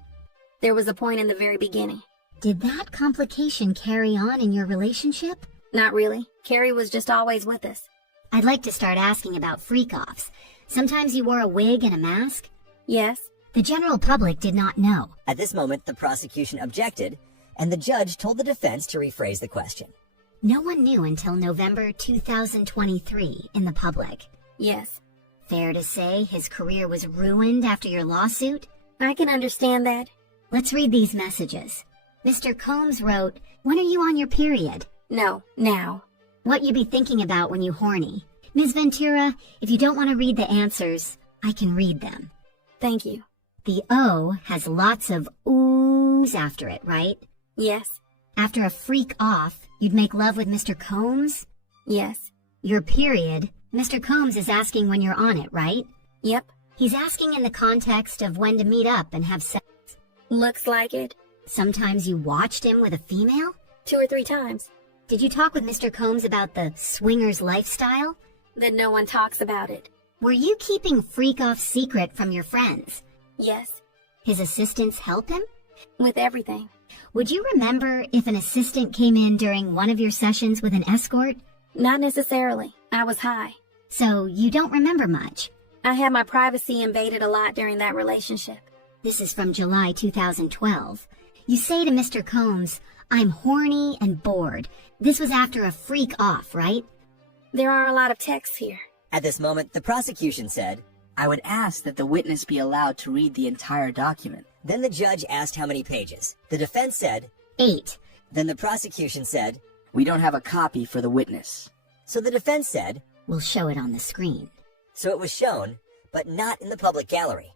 There was a point in the very beginning. Did that complication carry on in your relationship? Not really. Carrie was just always with us. I'd like to start asking about freak-offs. Sometimes you wore a wig and a mask? Yes. The general public did not know. At this moment, the prosecution objected, and the judge told the defense to rephrase the question. No one knew until November 2023 in the public. Yes. Fair to say his career was ruined after your lawsuit? I can understand that. Let's read these messages. Mr. Combs wrote, "When are you on your period?" No, now. What you be thinking about when you horny. Ms. Ventura, if you don't want to read the answers, I can read them. Thank you. The O has lots of oohs after it, right? Yes. After a freak off, you'd make love with Mr. Combs? Yes. Your period, Mr. Combs is asking when you're on it, right? Yep. He's asking in the context of when to meet up and have sex. Looks like it. Sometimes you watched him with a female? 2 or 3 times. Did you talk with Mr. Combs about the swingers lifestyle? Then no one talks about it. Were you keeping freak-off secret from your friends? Yes. His assistants help him? With everything. Would you remember if an assistant came in during one of your sessions with an escort? Not necessarily. I was high. So you don't remember much? I had my privacy invaded a lot during that relationship. This is from July 2012. You say to Mr. Combs, I'm horny and bored. This was after a freak off, right? There are a lot of texts here. At this moment, the prosecution said, I would ask that the witness be allowed to read the entire document. Then the judge asked how many pages. The defense said, 8. Then the prosecution said, We don't have a copy for the witness. so the defense said, We'll show it on the screen. so it was shown, but not in the public gallery.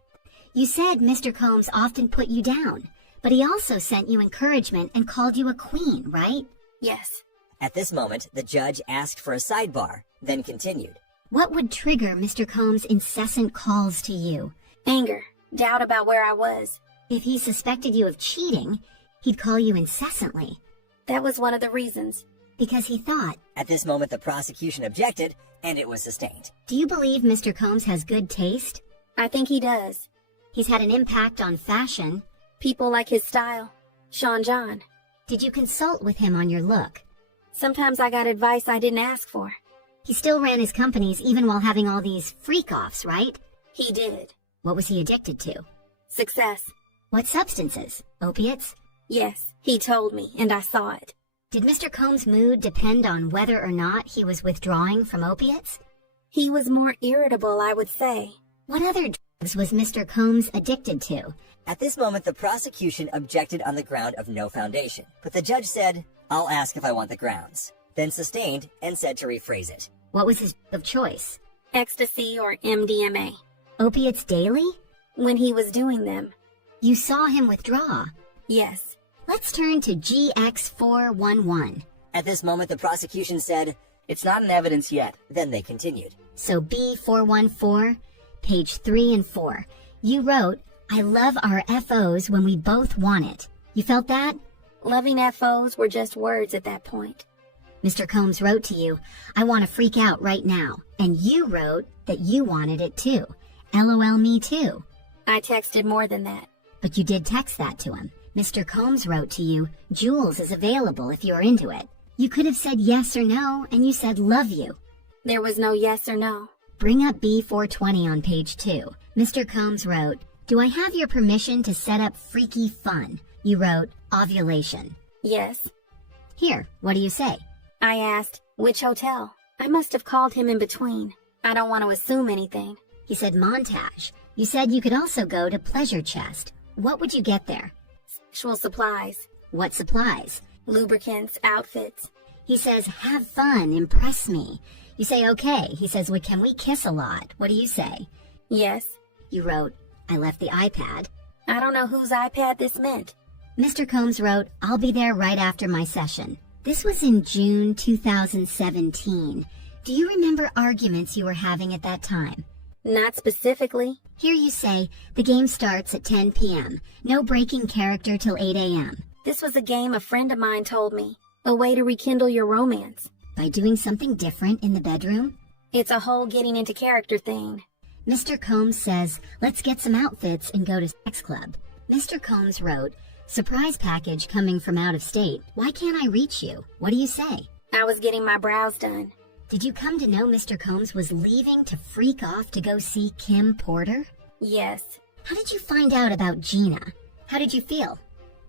You said Mr. Combs often put you down, but he also sent you encouragement and called you a queen, right? Yes. At this moment, the judge asked for a sidebar, then continued. What would trigger Mr. Combs' incessant calls to you? Anger. Doubt about where I was. If he suspected you of cheating, he'd call you incessantly, That was one of the reasons. because he thought, At this moment, the prosecution objected, and it was sustained. do you believe Mr. Combs has good taste? I think he does. He's had an impact on fashion. People like his style. Sean John. Did you consult with him on your look? Sometimes I got advice I didn't ask for. He still ran his companies even while having all these freak-offs, right? He did. What was he addicted to? Success. What substances? Opiates? Yes, he told me, and I saw it. Did Mr. Combs' mood depend on whether or not he was withdrawing from opiates? He was more irritable, I would say. What other drugs was Mr. Combs addicted to? At this moment, the prosecution objected on the ground of no foundation, but the judge said, I'll ask if I want the grounds, then sustained and said to rephrase it. What was his of choice? Ecstasy or MDMA. Opiates daily? When he was doing them. You saw him withdraw. Yes. Let's turn to GX411. At this moment, the prosecution said, It's not in evidence yet. then they continued. So B414, page 3 and 4. You wrote, I love our FOs when we both want it. You felt that? Loving FOs were just words at that point. Mr. Combs wrote to you, I want to freak out right now. And you wrote that you wanted it too. LOL me too. I texted more than that. But you did text that to him. Mr. Combs wrote to you, Jules is available if you're into it. You could have said yes or no, and you said love you. There was no yes or no. Bring up B420 on page 2. Mr. Combs wrote, do I have your permission to set up freaky fun? You wrote, ovulation. Yes. Here, what do you say? I asked, which hotel? I must have called him in between. I don't want to assume anything. He said montage. You said you could also go to Pleasure Chest. What would you get there? Sexual supplies. What supplies? Lubricants, outfits. He says, have fun, impress me. You say, okay. He says, well, can we kiss a lot? What do you say? Yes. You wrote, I left the iPad. I don't know whose iPad this meant. Mr. Combs wrote, I'll be there right after my session. This was in June 2017. Do you remember arguments you were having at that time? Not specifically. Here you say, the game starts at 10 p.m. No breaking character till 8 a.m. This was a game a friend of mine told me. A way to rekindle your romance. By doing something different in the bedroom? It's a whole getting into character thing. Mr. Combs says, let's get some outfits and go to sex club. Mr. Combs wrote, surprise package coming from out of state. Why can't I reach you? What do you say? I was getting my brows done. Did you come to know Mr. Combs was leaving to freak off to go see Kim Porter? Yes. How did you find out about Gina? How did you feel?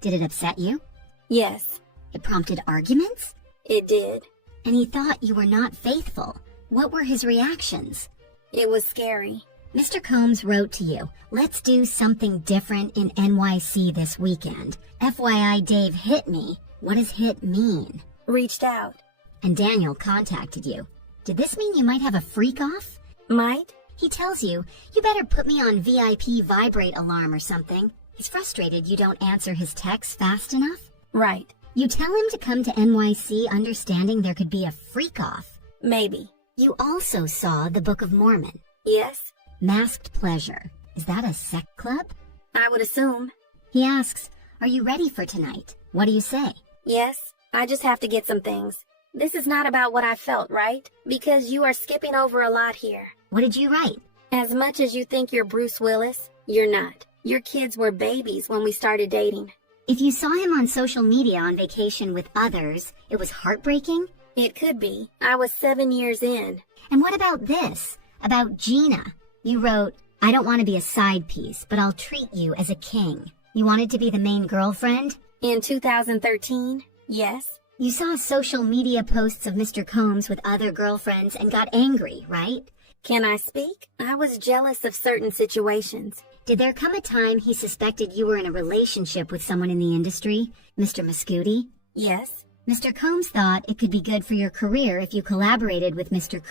Did it upset you? Yes, It prompted arguments? it did. And he thought you were not faithful. What were his reactions? It was scary. Mr. Combs wrote to you, let's do something different in NYC this weekend. FYI, Dave hit me. What does hit mean? Reached out. And Daniel contacted you. Did this mean you might have a freak off? Might? He tells you, you better put me on VIP vibrate alarm or something. He's frustrated you don't answer his texts fast enough. Right. You tell him to come to NYC understanding there could be a freak off. Maybe. You also saw the Book of Mormon. Yes? Masked Pleasure. Is that a sect club? I would assume. He asks, are you ready for tonight? What do you say? Yes? I just have to get some things. This is not about what I felt, right? Because you are skipping over a lot here. What did you write? As much as you think you're Bruce Willis, you're not. Your kids were babies when we started dating. If you saw him on social media on vacation with others, it was heartbreaking? It could be. I was 7 years in. And what about this? About Gina? You wrote, I don't want to be a side piece, but I'll treat you as a king. You wanted to be the main girlfriend? In 2013, yes. You saw social media posts of Mr. Combs with other girlfriends and got angry, right? Can I speak? I was jealous of certain situations. Did there come a time he suspected you were in a relationship with someone in the industry, Mr. Muscooty? Yes. Mr. Combs thought it could be good for your career if you collaborated with Mr.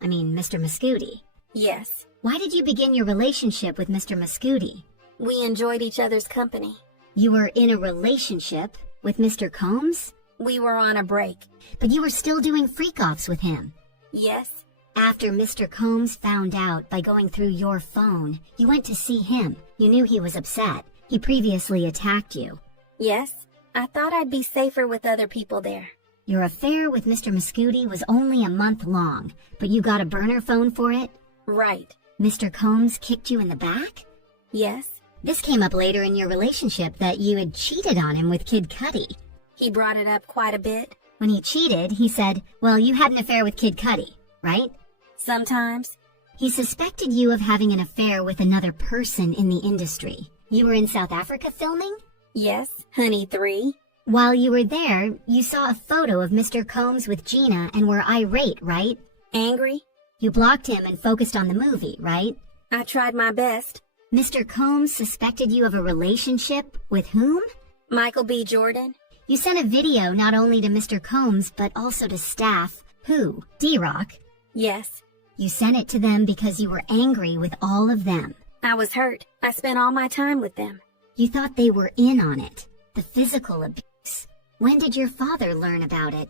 Mr. Muscooty. Yes. Why did you begin your relationship with Mr. Muscooty? We enjoyed each other's company. You were in a relationship with Mr. Combs? We were on a break. But you were still doing freak-offs with him. Yes. After Mr. Combs found out by going through your phone, you went to see him. You knew he was upset. He previously attacked you. Yes. I thought I'd be safer with other people there. Your affair with Mr. Muscooty was only a month long, but you got a burner phone for it? Right. Mr. Combs kicked you in the back? Yes. This came up later in your relationship that you had cheated on him with Kid Cudi. He brought it up quite a bit. When he cheated, he said, well, you had an affair with Kid Cudi, right? Sometimes. He suspected you of having an affair with another person in the industry. You were in South Africa filming? Yes, Honey 3. While you were there, you saw a photo of Mr. Combs with Gina and were irate, right? Angry? You blocked him and focused on the movie, right? I tried my best. Mr. Combs suspected you of a relationship with whom? Michael B. Jordan. You sent a video not only to Mr. Combs, but also to staff. Who? D-Rock? Yes. You sent it to them because you were angry with all of them. I was hurt. I spent all my time with them. You thought they were in on it. The physical abuse. When did your father learn about it?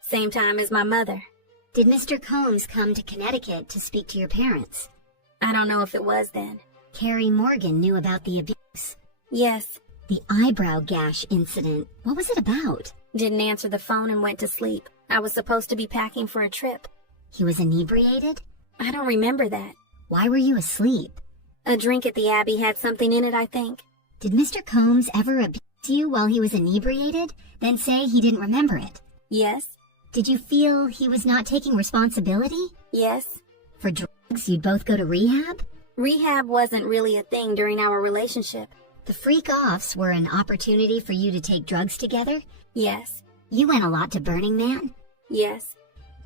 Same time as my mother. Did Mr. Combs come to Connecticut to speak to your parents? I don't know if it was then. Carrie Morgan knew about the abuse. Yes. The eyebrow gash incident. What was it about? Didn't answer the phone and went to sleep. I was supposed to be packing for a trip. He was inebriated? I don't remember that. Why were you asleep? A drink at the Abbey had something in it, I think. Did Mr. Combs ever abuse you while he was inebriated, then say he didn't remember it? Yes. Did you feel he was not taking responsibility? Yes. For drugs, you'd both go to rehab? Rehab wasn't really a thing during our relationship. The freak-offs were an opportunity for you to take drugs together? Yes. You went a lot to Burning Man? Yes.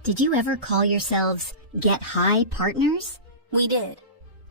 Did you ever call yourselves Get High partners? We did.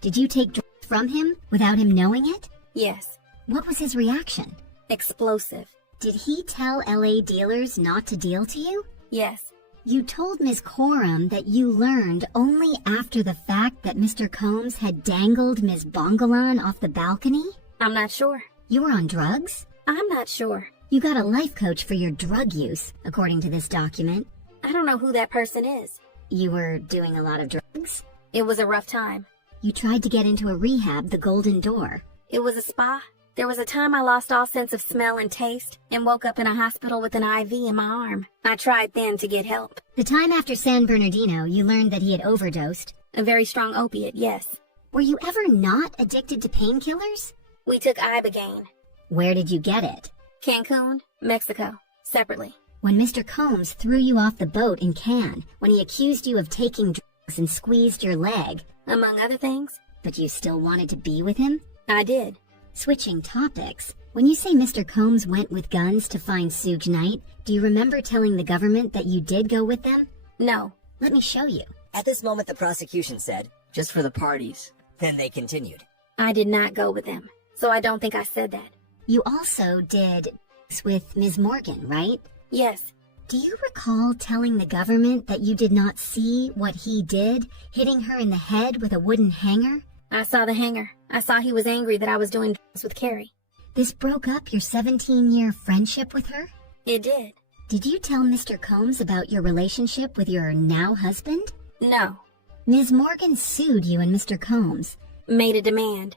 Did you take drugs from him without him knowing it? Yes. What was his reaction? Explosive. Did he tell LA dealers not to deal to you? Yes. You told Ms. Coram that you learned only after the fact that Mr. Combs had dangled Ms. Bongolan off the balcony? I'm not sure. You were on drugs? I'm not sure. You got a life coach for your drug use, according to this document. I don't know who that person is. You were doing a lot of drugs? It was a rough time. You tried to get into a rehab, the Golden Door. It was a spa. There was a time I lost all sense of smell and taste and woke up in a hospital with an IV in my arm. I tried then to get help. The time after San Bernardino, you learned that he had overdosed. A very strong opiate, yes. Were you ever not addicted to painkillers? We took Ibogaine. Where did you get it? Cancun, Mexico, separately. When Mr. Combs threw you off the boat in Cannes, when he accused you of taking drugs and squeezed your leg. Among other things. But you still wanted to be with him? I did. Switching topics, when you say Mr. Combs went with guns to find Suge Knight, do you remember telling the government that you did go with them? No. Let me show you. At this moment, the prosecution said, Just for the parties. Then they continued. I did not go with them, so I don't think I said that. You also did with Ms. Morgan, right? Yes. Do you recall telling the government that you did not see what he did, hitting her in the head with a wooden hanger? I saw the hanger. I saw he was angry that I was doing drugs with Carrie. This broke up your 17-year friendship with her? It did. Did you tell Mr. Combs about your relationship with your now husband? No. Ms. Morgan sued you and Mr. Combs. Made a demand.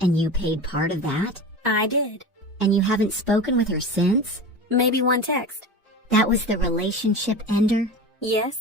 And you paid part of that? I did. And you haven't spoken with her since? Maybe one text. That was the relationship ender? Yes.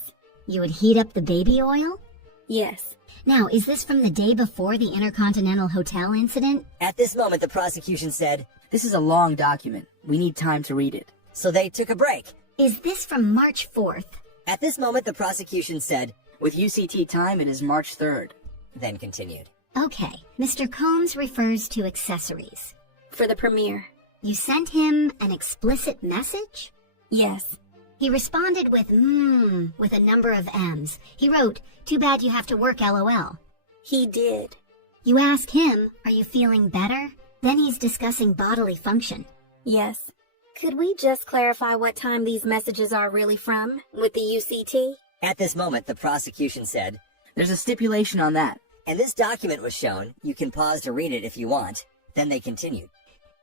You would heat up the baby oil? Yes. Now, is this from the day before the Intercontinental Hotel incident? At this moment, the prosecution said, This is a long document. We need time to read it. so they took a break. Is this from March 4th? At this moment, the prosecution said, With UCT time, it is March 3rd. then continued. Okay, Mr. Combs refers to accessories. For the premiere. You sent him an explicit message? Yes. He responded with a number of M's. He wrote, "Too bad you have to work, LOL." He did. You ask him, "Are you feeling better?" Then he's discussing bodily function. Yes. Could we just clarify what time these messages are really from, with the UCT? At this moment, the prosecution said, There's a stipulation on that. and this document was shown. You can pause to read it if you want. Then they continued.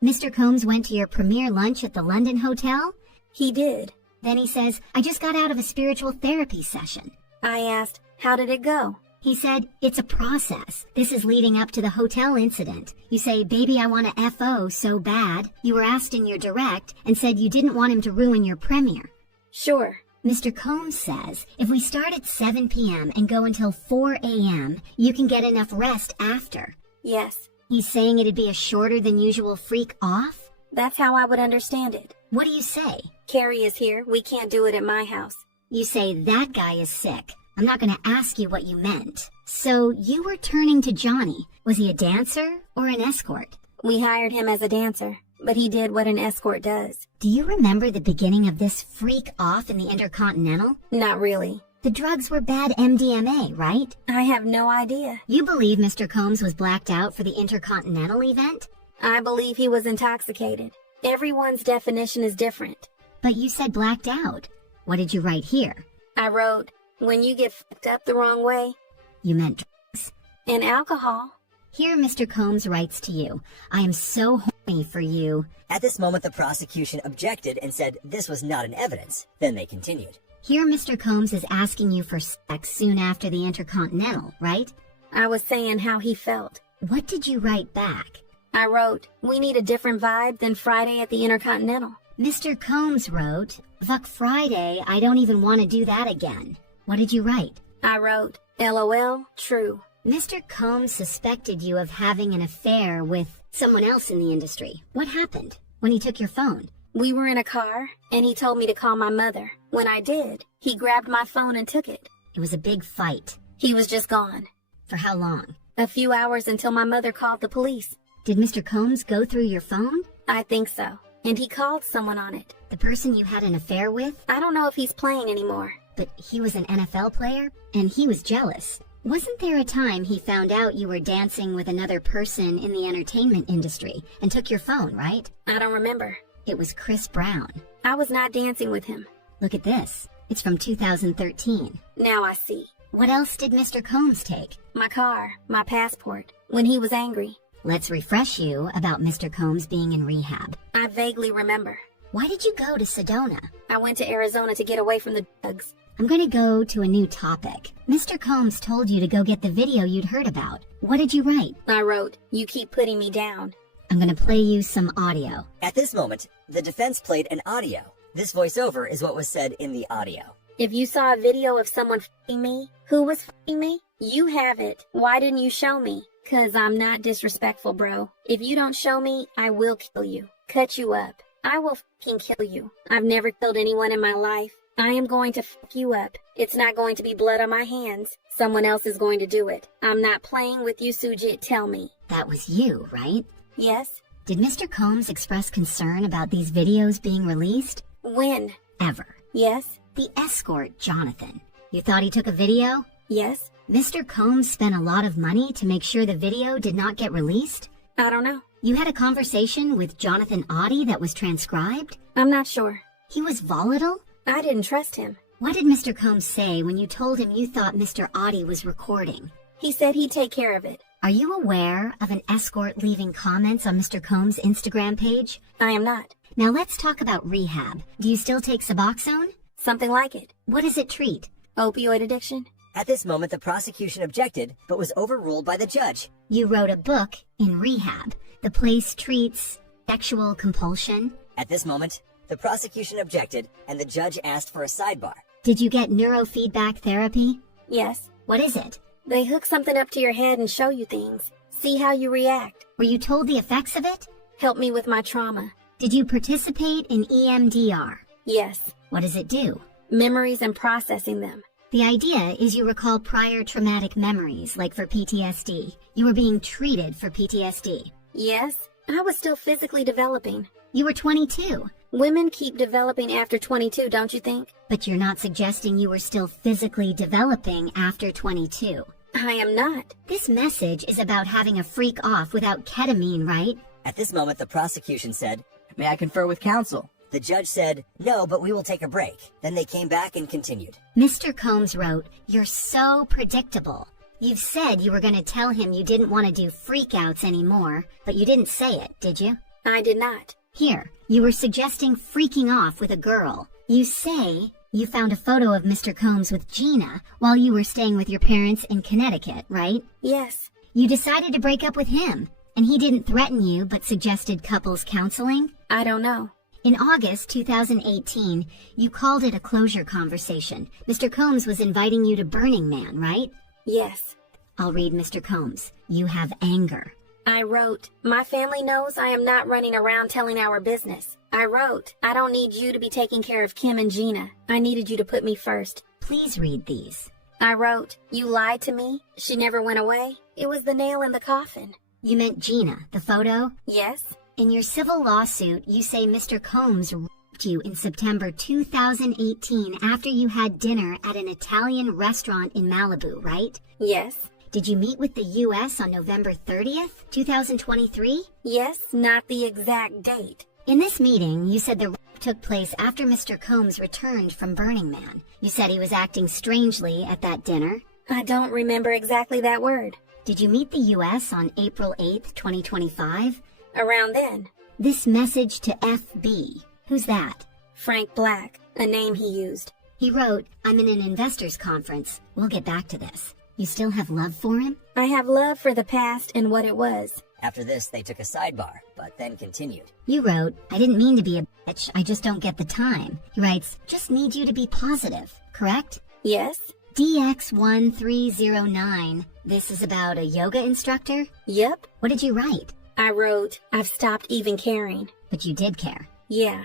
Mr. Combs went to your premiere lunch at the London Hotel? He did. Then he says, "I just got out of a spiritual therapy session." I asked, how did it go? He said, "It's a process. This is leading up to the hotel incident. You say, 'Baby, I want to FO so bad.' You were asked in your direct and said you didn't want him to ruin your premiere." Sure. Mr. Combs says, "If we start at 7 p.m. and go until 4 a.m., you can get enough rest after." Yes. He's saying it'd be a shorter than usual freak off? That's how I would understand it. What do you say? Carrie is here. We can't do it at my house. You say, "That guy is sick." I'm not going to ask you what you meant. So you were turning to Johnny. Was he a dancer or an escort? We hired him as a dancer, but he did what an escort does. Do you remember the beginning of this freak off in the Intercontinental? Not really. The drugs were bad MDMA, right? I have no idea. You believe Mr. Combs was blacked out for the Intercontinental event? I believe he was intoxicated. Everyone's definition is different. But you said blacked out. What did you write here? I wrote, when you get fucked up the wrong way, You meant drugs. and alcohol. Here Mr. Combs writes to you, "I am so horny for you." At this moment, the prosecution objected and said this was not an evidence. Then they continued. Here Mr. Combs is asking you for sex soon after the Intercontinental, right? I was saying how he felt. What did you write back? I wrote, we need a different vibe than Friday at the Intercontinental. Mr. Combs wrote, "Fuck Friday, I don't even want to do that again." What did you write? I wrote, LOL, true. Mr. Combs suspected you of having an affair with someone else in the industry. What happened when he took your phone? We were in a car, and he told me to call my mother. When I did, he grabbed my phone and took it. It was a big fight. He was just gone. For how long? A few hours until my mother called the police. Did Mr. Combs go through your phone? I think so. And he called someone on it. The person you had an affair with? I don't know if he's playing anymore. But he was an NFL player, and he was jealous. Wasn't there a time he found out you were dancing with another person in the entertainment industry and took your phone, right? I don't remember. It was Chris Brown. I was not dancing with him. Look at this. It's from 2013. Now I see. What else did Mr. Combs take? My car, my passport, when he was angry. Let's refresh you about Mr. Combs being in rehab. I vaguely remember. Why did you go to Sedona? I went to Arizona to get away from the drugs. I'm going to go to a new topic. Mr. Combs told you to go get the video you'd heard about. What did you write? I wrote, you keep putting me down. I'm going to play you some audio. At this moment, the defense played an audio. This voiceover is what was said in the audio. If you saw a video of someone f***ing me, who was f***ing me? You have it. Why didn't you show me? 'Cause I'm not disrespectful, bro. If you don't show me, I will kill you. Cut you up. I will f***ing kill you. I've never killed anyone in my life. I am going to f*** you up. It's not going to be blood on my hands. Someone else is going to do it. I'm not playing with you, Sujit. Tell me. That was you, right? Yes? Did Mr. Combs express concern about these videos being released? When? Ever. Yes? The escort, Jonathan. You thought he took a video? Yes? Mr. Combs spent a lot of money to make sure the video did not get released? I don't know. You had a conversation with Jonathan Audie that was transcribed? I'm not sure. He was volatile? I didn't trust him. What did Mr. Combs say when you told him you thought Mr. Audie was recording? He said he'd take care of it. Are you aware of an escort leaving comments on Mr. Combs' Instagram page? I am not. Now let's talk about rehab. Do you still take Suboxone? Something like it. What does it treat? Opioid addiction. At this moment, the prosecution objected, but was overruled by the judge. You wrote a book in rehab. The place treats sexual compulsion. At this moment, the prosecution objected, and the judge asked for a sidebar. Did you get neurofeedback therapy? Yes. What is it? They hook something up to your head and show you things. See how you react. Were you told the effects of it? Help me with my trauma. Did you participate in EMDR? Yes. What does it do? Memories and processing them. The idea is you recall prior traumatic memories, like for PTSD. You were being treated for PTSD. Yes. I was still physically developing. You were 22. Women keep developing after 22, don't you think? But you're not suggesting you were still physically developing after 22. I am not. This message is about having a freak off without ketamine, right? At this moment, the prosecution said, May I confer with counsel? the judge said, no, but we will take a break. Then they came back and continued. Mr. Combs wrote, "You're so predictable. You've said you were going to tell him you didn't want to do freakouts anymore, but you didn't say it, did you?" I did not. Here, you were suggesting freaking off with a girl. You say you found a photo of Mr. Combs with Gina while you were staying with your parents in Connecticut, right? Yes. You decided to break up with him, and he didn't threaten you but suggested couples counseling? I don't know. In August 2018, you called it a closure conversation. Mr. Combs was inviting you to Burning Man, right? Yes. I'll read Mr. Combs. You have anger. I wrote, my family knows I am not running around telling our business. I wrote, I don't need you to be taking care of Kim and Gina. I needed you to put me first. Please read these. I wrote, you lied to me. She never went away. It was the nail in the coffin. You meant Gina, the photo? Yes. In your civil lawsuit, you say Mr. Combs raped you in September 2018 after you had dinner at an Italian restaurant in Malibu, right? Yes. Did you meet with the U.S. on November 30th, 2023? Yes, not the exact date. In this meeting, you said the rape took place after Mr. Combs returned from Burning Man. You said he was acting strangely at that dinner. I don't remember exactly that word. Did you meet the U.S. on April 8th, 2025? Around then. This message to FB. Who's that? Frank Black, a name he used. He wrote, "I'm in an investors conference. We'll get back to this." You still have love for him? I have love for the past and what it was. After this, they took a sidebar, but then continued. You wrote, "I didn't mean to be a bitch. I just don't get the time." He writes, "Just need you to be positive." Correct? Yes. DX1309. This is about a yoga instructor? Yep. What did you write? I wrote, I've stopped even caring. But you did care. Yeah.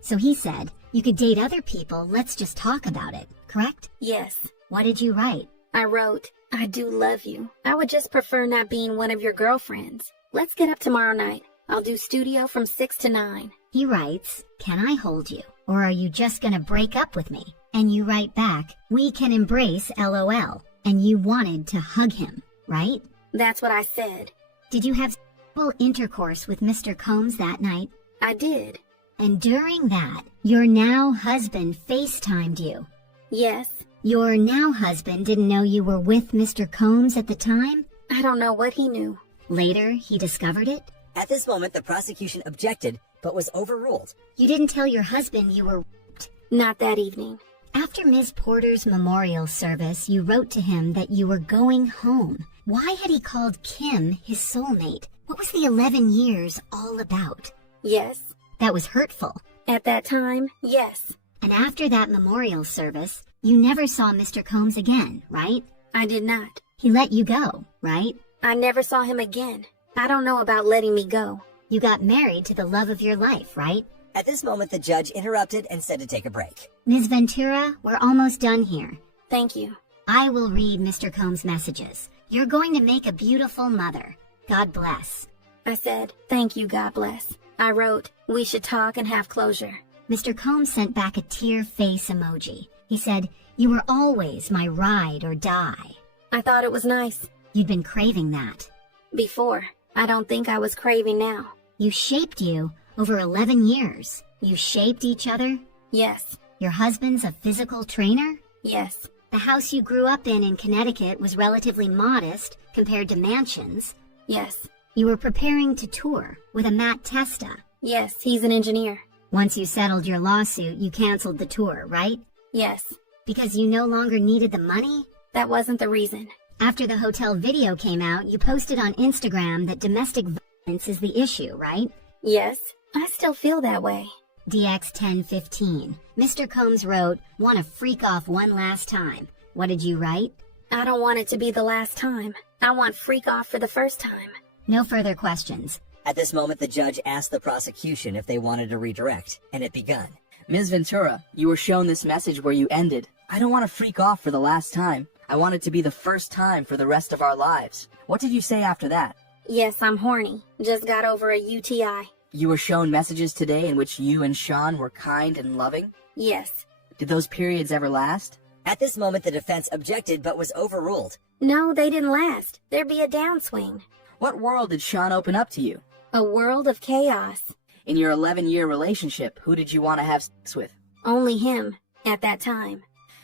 So he said, "You could date other people. Let's just talk about it." Correct? Yes. What did you write? I wrote, I do love you. I would just prefer not being one of your girlfriends. Let's get up tomorrow night. I'll do studio from 6 to 9. He writes, "Can I hold you? Or are you just gonna break up with me?" And you write back, "We can embrace LOL." And you wanted to hug him, right? That's what I said. Did you have sexual intercourse with Mr. Combs that night? I did. And during that, your now husband FaceTimed you. Yes. Your now husband didn't know you were with Mr. Combs at the time? I don't know what he knew. Later, he discovered it? At this moment, the prosecution objected, but was overruled. You didn't tell your husband you were raped. Not that evening. After Ms. Porter's memorial service, you wrote to him that you were going home. Why had he called Kim his soulmate? What was the 11 years all about? Yes. That was hurtful. At that time, yes. And after that memorial service, you never saw Mr. Combs again, right? I did not. He let you go, right? I never saw him again. I don't know about letting me go. You got married to the love of your life, right? At this moment, the judge interrupted and said to take a break. Ms. Ventura, we're almost done here. Thank you. I will read Mr. Combs' messages. You're going to make a beautiful mother. God bless. I said, thank you, God bless. I wrote, we should talk and have closure. Mr. Combs sent back a tear face emoji. He said, "You were always my ride or die." I thought it was nice. You'd been craving that. Before. I don't think I was craving now. You shaped you over 11 years. You shaped each other. Yes. Your husband's a physical trainer? Yes. The house you grew up in Connecticut was relatively modest compared to mansions. Yes. You were preparing to tour with a Matt Testa. Yes, he's an engineer. Once you settled your lawsuit, you canceled the tour, right? Yes. Because you no longer needed the money? That wasn't the reason. After the hotel video came out, you posted on Instagram that domestic violence is the issue, right? Yes. I still feel that way. DX1015. Mr. Combs wrote, "Want to freak off one last time." What did you write? I don't want it to be the last time. I want freak off for the first time. No further questions. At this moment, the judge asked the prosecution if they wanted to redirect, and it begun. Ms. Ventura, you were shown this message where you ended. I don't want to freak off for the last time. I want it to be the first time for the rest of our lives. What did you say after that? Yes, I'm horny. Just got over a UTI. You were shown messages today in which you and Sean were kind and loving? Yes. Did those periods ever last? At this moment, the defense objected but was overruled. No, they didn't last. There'd be a downswing. What world did Sean open up to you? A world of chaos. In your 11-year relationship, who did you want to have sex with? Only him, at that time.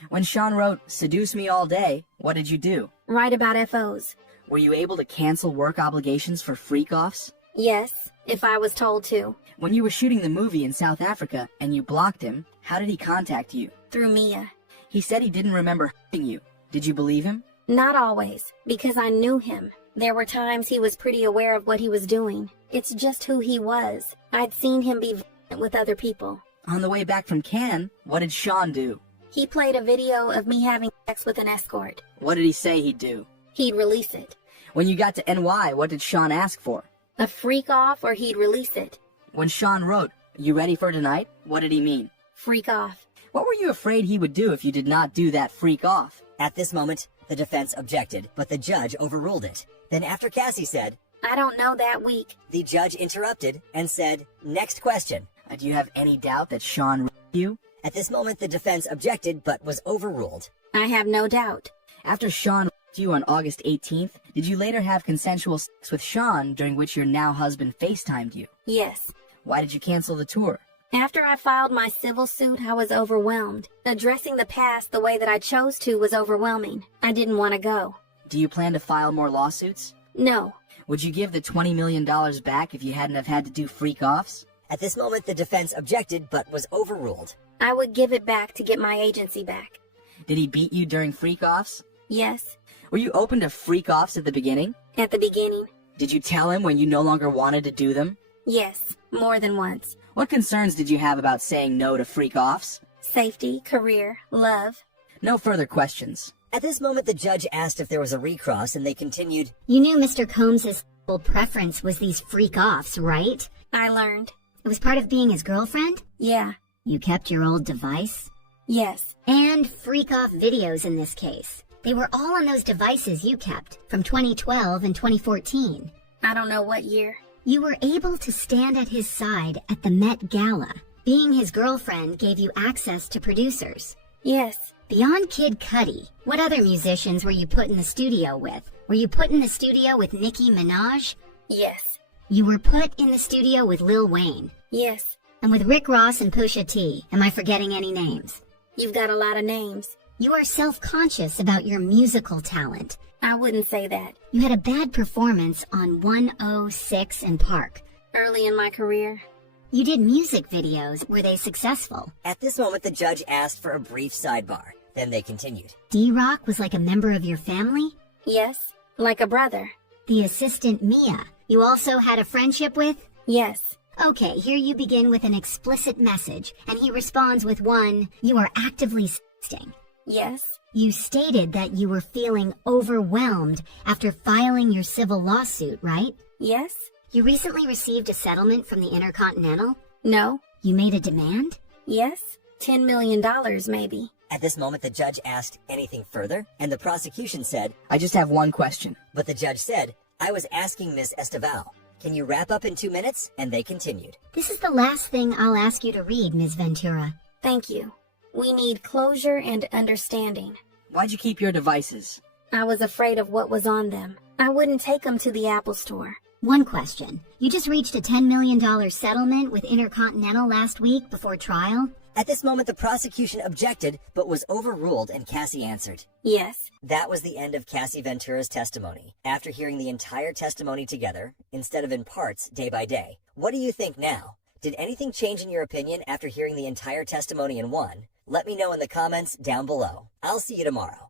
When Sean wrote, "Seduce me all day," what did you do? Write about FOs. Were you able to cancel work obligations for freak-offs? Yes, if I was told to. When you were shooting the movie in South Africa and you blocked him, how did he contact you? Through Mia. He said he didn't remember hitting you. Did you believe him? Not always, because I knew him. There were times he was pretty aware of what he was doing. It's just who he was. I'd seen him be violent with other people. On the way back from Cannes, what did Sean do? He played a video of me having sex with an escort. What did he say he'd do? He'd release it. When you got to NY, what did Sean ask for? A freak off or he'd release it. When Sean wrote, "You ready for tonight?" what did he mean? Freak off. What were you afraid he would do if you did not do that freak off? At this moment, the defense objected, but the judge overruled it. Then after Cassie said, I don't know that week. the judge interrupted and said, "Next question." Do you have any doubt that Sean raped you? At this moment, the defense objected, but was overruled. I have no doubt. After Sean raped you on August 18th, did you later have consensual sex with Sean during which your now husband FaceTimed you? Yes. Why did you cancel the tour? After I filed my civil suit, I was overwhelmed. Addressing the past the way that I chose to was overwhelming. I didn't want to go. Do you plan to file more lawsuits? No. Would you give the $20 million back if you hadn't have had to do freak-offs? At this moment, the defense objected, but was overruled. I would give it back to get my agency back. Did he beat you during freak-offs? Yes. Were you open to freak-offs at the beginning? At the beginning. Did you tell him when you no longer wanted to do them? Yes. More than once. What concerns did you have about saying no to freak-offs? Safety, career, love. No further questions. At this moment, the judge asked if there was a recross, and they continued, You knew Mr. Combs' sole preference was these freak-offs, right? I learned. It was part of being his girlfriend? Yeah. You kept your old device? Yes. And freak-off videos in this case. They were all on those devices you kept, from 2012 and 2014. I don't know what year. You were able to stand at his side at the Met Gala. Being his girlfriend gave you access to producers. Yes. Beyond Kid Cudi, what other musicians were you put in the studio with? Were you put in the studio with Nicki Minaj? Yes. You were put in the studio with Lil Wayne. Yes. And with Rick Ross and Pusha T. Am I forgetting any names? You've got a lot of names. You are self-conscious about your musical talent. I wouldn't say that. You had a bad performance on 106 and Park. Early in my career. You did music videos. Were they successful? At this moment, the judge asked for a brief sidebar. Then they continued. D-Rock was like a member of your family? Yes. Like a brother. The assistant Mia, you also had a friendship with? Yes. Okay, here you begin with an explicit message, and he responds with one, you are actively sexting. Yes. You stated that you were feeling overwhelmed after filing your civil lawsuit, right? Yes. You recently received a settlement from the Intercontinental? No. You made a demand? Yes. $10 million, maybe. At this moment, the judge asked anything further, and the prosecution said, I just have one question. but the judge said, I was asking Miss Esteval, can you wrap up in 2 minutes? And they continued. This is the last thing I'll ask you to read, Ms. Ventura. Thank you. We need closure and understanding. Why'd you keep your devices? I was afraid of what was on them. I wouldn't take them to the Apple Store. One question. You just reached a $10 million settlement with Intercontinental last week before trial? At this moment, the prosecution objected, but was overruled, and Cassie answered. Yes. That was the end of Cassie Ventura's testimony. After hearing the entire testimony together, instead of in parts, day by day, what do you think now? Did anything change in your opinion after hearing the entire testimony in one? Let me know in the comments down below. I'll see you tomorrow.